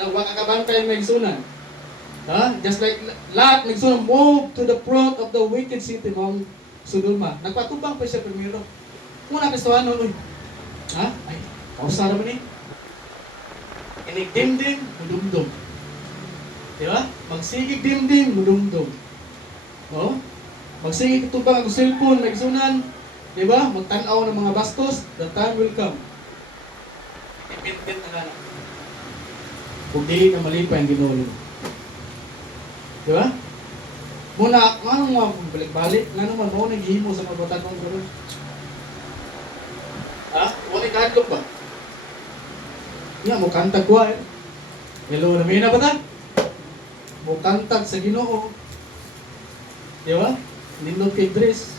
Wa ka kabantay nagsunan. Just like Lot nagsunan, move to the front of the wicked city ng Sodoma. Nagpatubang pa siya primero. Muna Kristohanon, ay, kausara man ni. Inig-dimdim, mudumdum. Diba? Magsigig dimdim, mudumdum. Magsigig tubang ang cellphone, nagsunan. Diba? Magtanaw ng mga bastos, the time will come. Ipit-pit na lang. Kung di na mali pa yung Ginoo. Diba? Muna, anong mga balik-balik? Nga naman, mo naghihimo sa mga batanon gano'n. Wala kahadlok ba? Nga, mo kantag ko Hello, namin na ba ta? Mo kantag sa Ginoo. Diba? Nindot kay dress.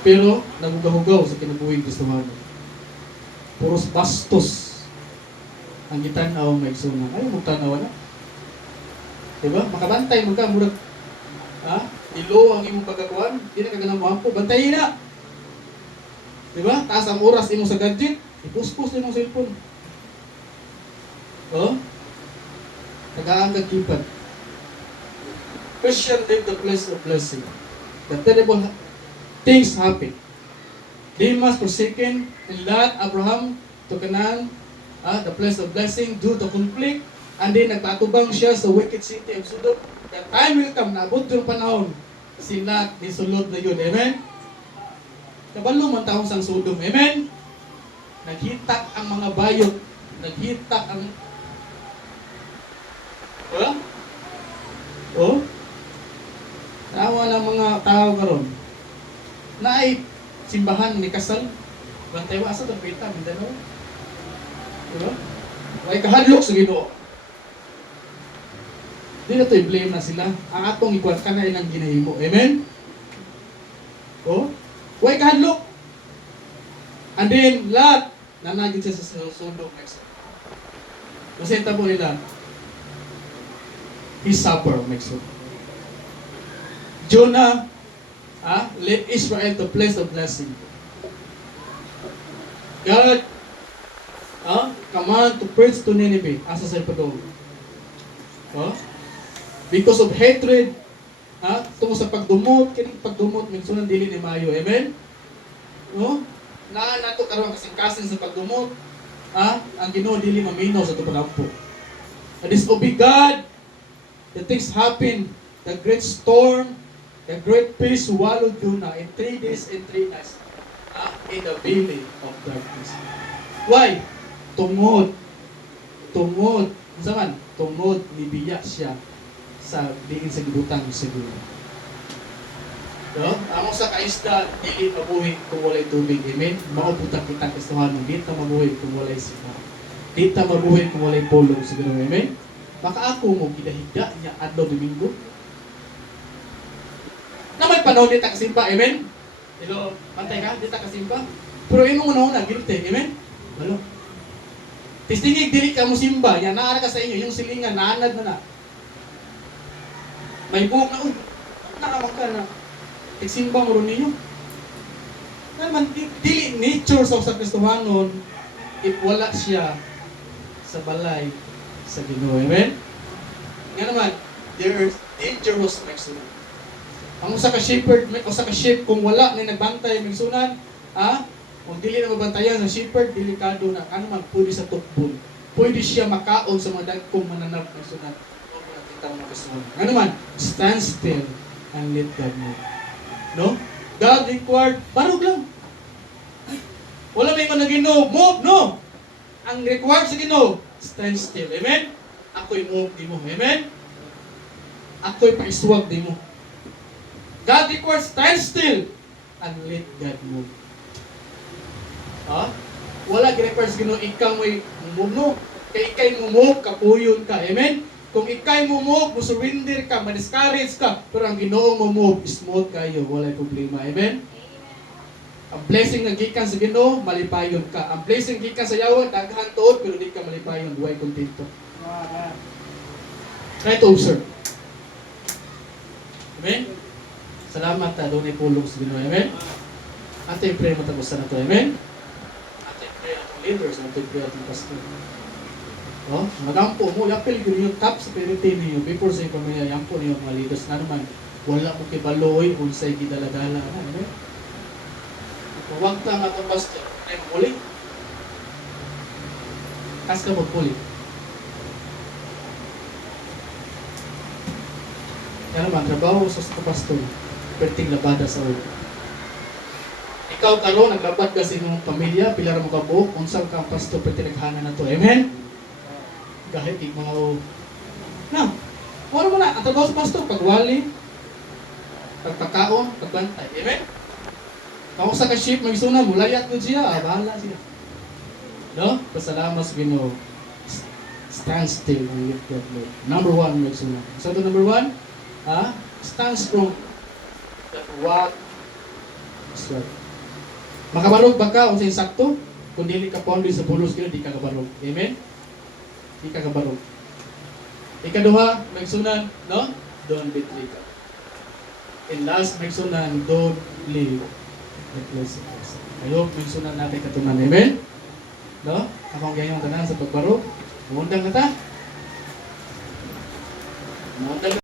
Pero, nagugahugaw sa kinabuhing Kristohanon. Puros bastos ang gitanaw may sunan. Ay, magtanaw na. Diba? Makabantay mo ka, murag, ilo ang imong pagkakuan, di na kaganang muhampo, bantayin na. Diba? Taas ang oras imo sa gadget, ipuspos na imong cellphone. Tagaan kagkipad. Christian live the place of blessing. The terrible things happen. Demas forsaken, and Lot, Abraham, to Canaan, the place of blessing, due to conflict, and then nagpatubang siya sa wicked city of Sodom. The time will come, naabot yung panahon, si Lot, nisulod na yun. Amen? Kabalo man taong sang Sodom. Amen? Naghitak ang mga bayot, naghitak ang... Tawa ng mga tao karon. Naay simbahan ni kasal. Bantay wa asa tapita Mindanao. Diba? Way kahadlok sa Ginoo. Di na to i-blame na sila. Ang atong ikuan ka na ilang ginahimo. Amen? Way kahadlok. And then Lot nanagid siya sa Sodom. Kasi tabo nila. He suffer Mexico. Jonah led Israel to place of blessing. God command to preach to Nineveh asa sa Padong. Because of hatred, tungkol sa pagdumot, kining pagdumot minsan dili ni maayo. Amen? Nato karon kasing-kasing sa pagdumot, ang Ginoo dili maminaw sa tupanampo. Disobey God, the things happen, the great storm, the great peace swallowed Jonah in 3 days and 3 nights in the belly of darkness. Why? Tungod. Ano man? Tungod, nibiya siya sa diin sa gibutang siguro. Amo sa kaisda, dili mabuhi kung walay tubig. Amen? Maubutang kitang Kristohanon, di ta mabuhi kung walay simbahan. Di ta mabuhi kung walay pulong siguro. Amen? Baka ako mo gidahigda niya adlaw Domingo. Naman panahon di ta kasimpa, amen? Hello, pantay ka, di ta kasimpa. Pero imong una-una, guilty, amen? Halo. Tistingig, dili ka mo simba, yan, naara ka sa inyo, yung silingan, naanad na. May buhok na, nakamang ka na. Tigsimba mo rin ninyo. Naman, dili nature sa Kristohanon, if wala siya sa balay sa Ginoo, amen? Nga naman, there is dangerous next to. Ang usa ka shepherd, usa ka sheep kung wala na nagbantay migsunan, Kung dili na mabantayan sa shepherd, delikado na. Ano man, pwede sa tukbon. Pwede siya makaon sa mga dagkong mananap ng sunat. Huwag na kita mga kasunod. Ano man, stand still and let God move. No? God required, barog lang. Wala may mga Ginoo, move, no. Ang required sa Ginoo, stand still. Amen? Ako'y move di mo. Amen? Ako'y paiswag di mo. God requires stand still and let God move. Wala gi-require sa Ginoo ikaw may move, no. Kaya ikay mo move, kapuyon ka. Amen? Kung ikay mo move, surrender ka, ma-discourage ka, pero ang Ginoo mo move, smooth kayo, wala problema. Amen? Ang blessing na gikan sa Ginoo, malipayon ka. Ang blessing gikan sa yawa, daghan tuod, pero di ka malipayon, buhay kontento. Try to observe. Amen? Salamat ta, doon ay pulong sa Ginoo. Amen? Ating pray matagusan na to. Amen? Ating pray atong leaders, ating pray atong pastor. Magampo mo, yapil yun yung top spirituality niyo before sa yung pamilya, yampo niyo mga leaders na naman. Wala mo kibaloy, kung sa'y gidala-dala. Amen? Huwag ka nga itong pastor, ay magpuli. Kas ka magpuli. Yan naman, trabaho sa pastor, perting labada sa ulo. Ikaw karon naglabad ka sa inyong pamilya, pilar mo ka buhok, unsang kang pastor, perting naghana na to. Amen? Kahit mga na, wala mo na, ang trabaho sa pastor, pagwali, pagpakaon, pagbantay. Amen? Kung sa ka-ship, mag-isuna, mulayat ko siya, bahala siya. No? Pasalamat sa Ginoo. Stand still and let God move. Number 1, mag-isuna. So, number 1, stand strong. That what is right. Makabarog ba ka, kung sa insakto? Kung dili ka pondo sa pulos kilo, di ka kabarog. Amen? Di ka kabarog. Ikaduha, mag-isunan, no? Don't betray ka. And last, mag-isunan, don't leave. I hope mensunan natin katunan. Amen? No? Akong gayong tanan sa pagbaro. Mundang na ta. Mundang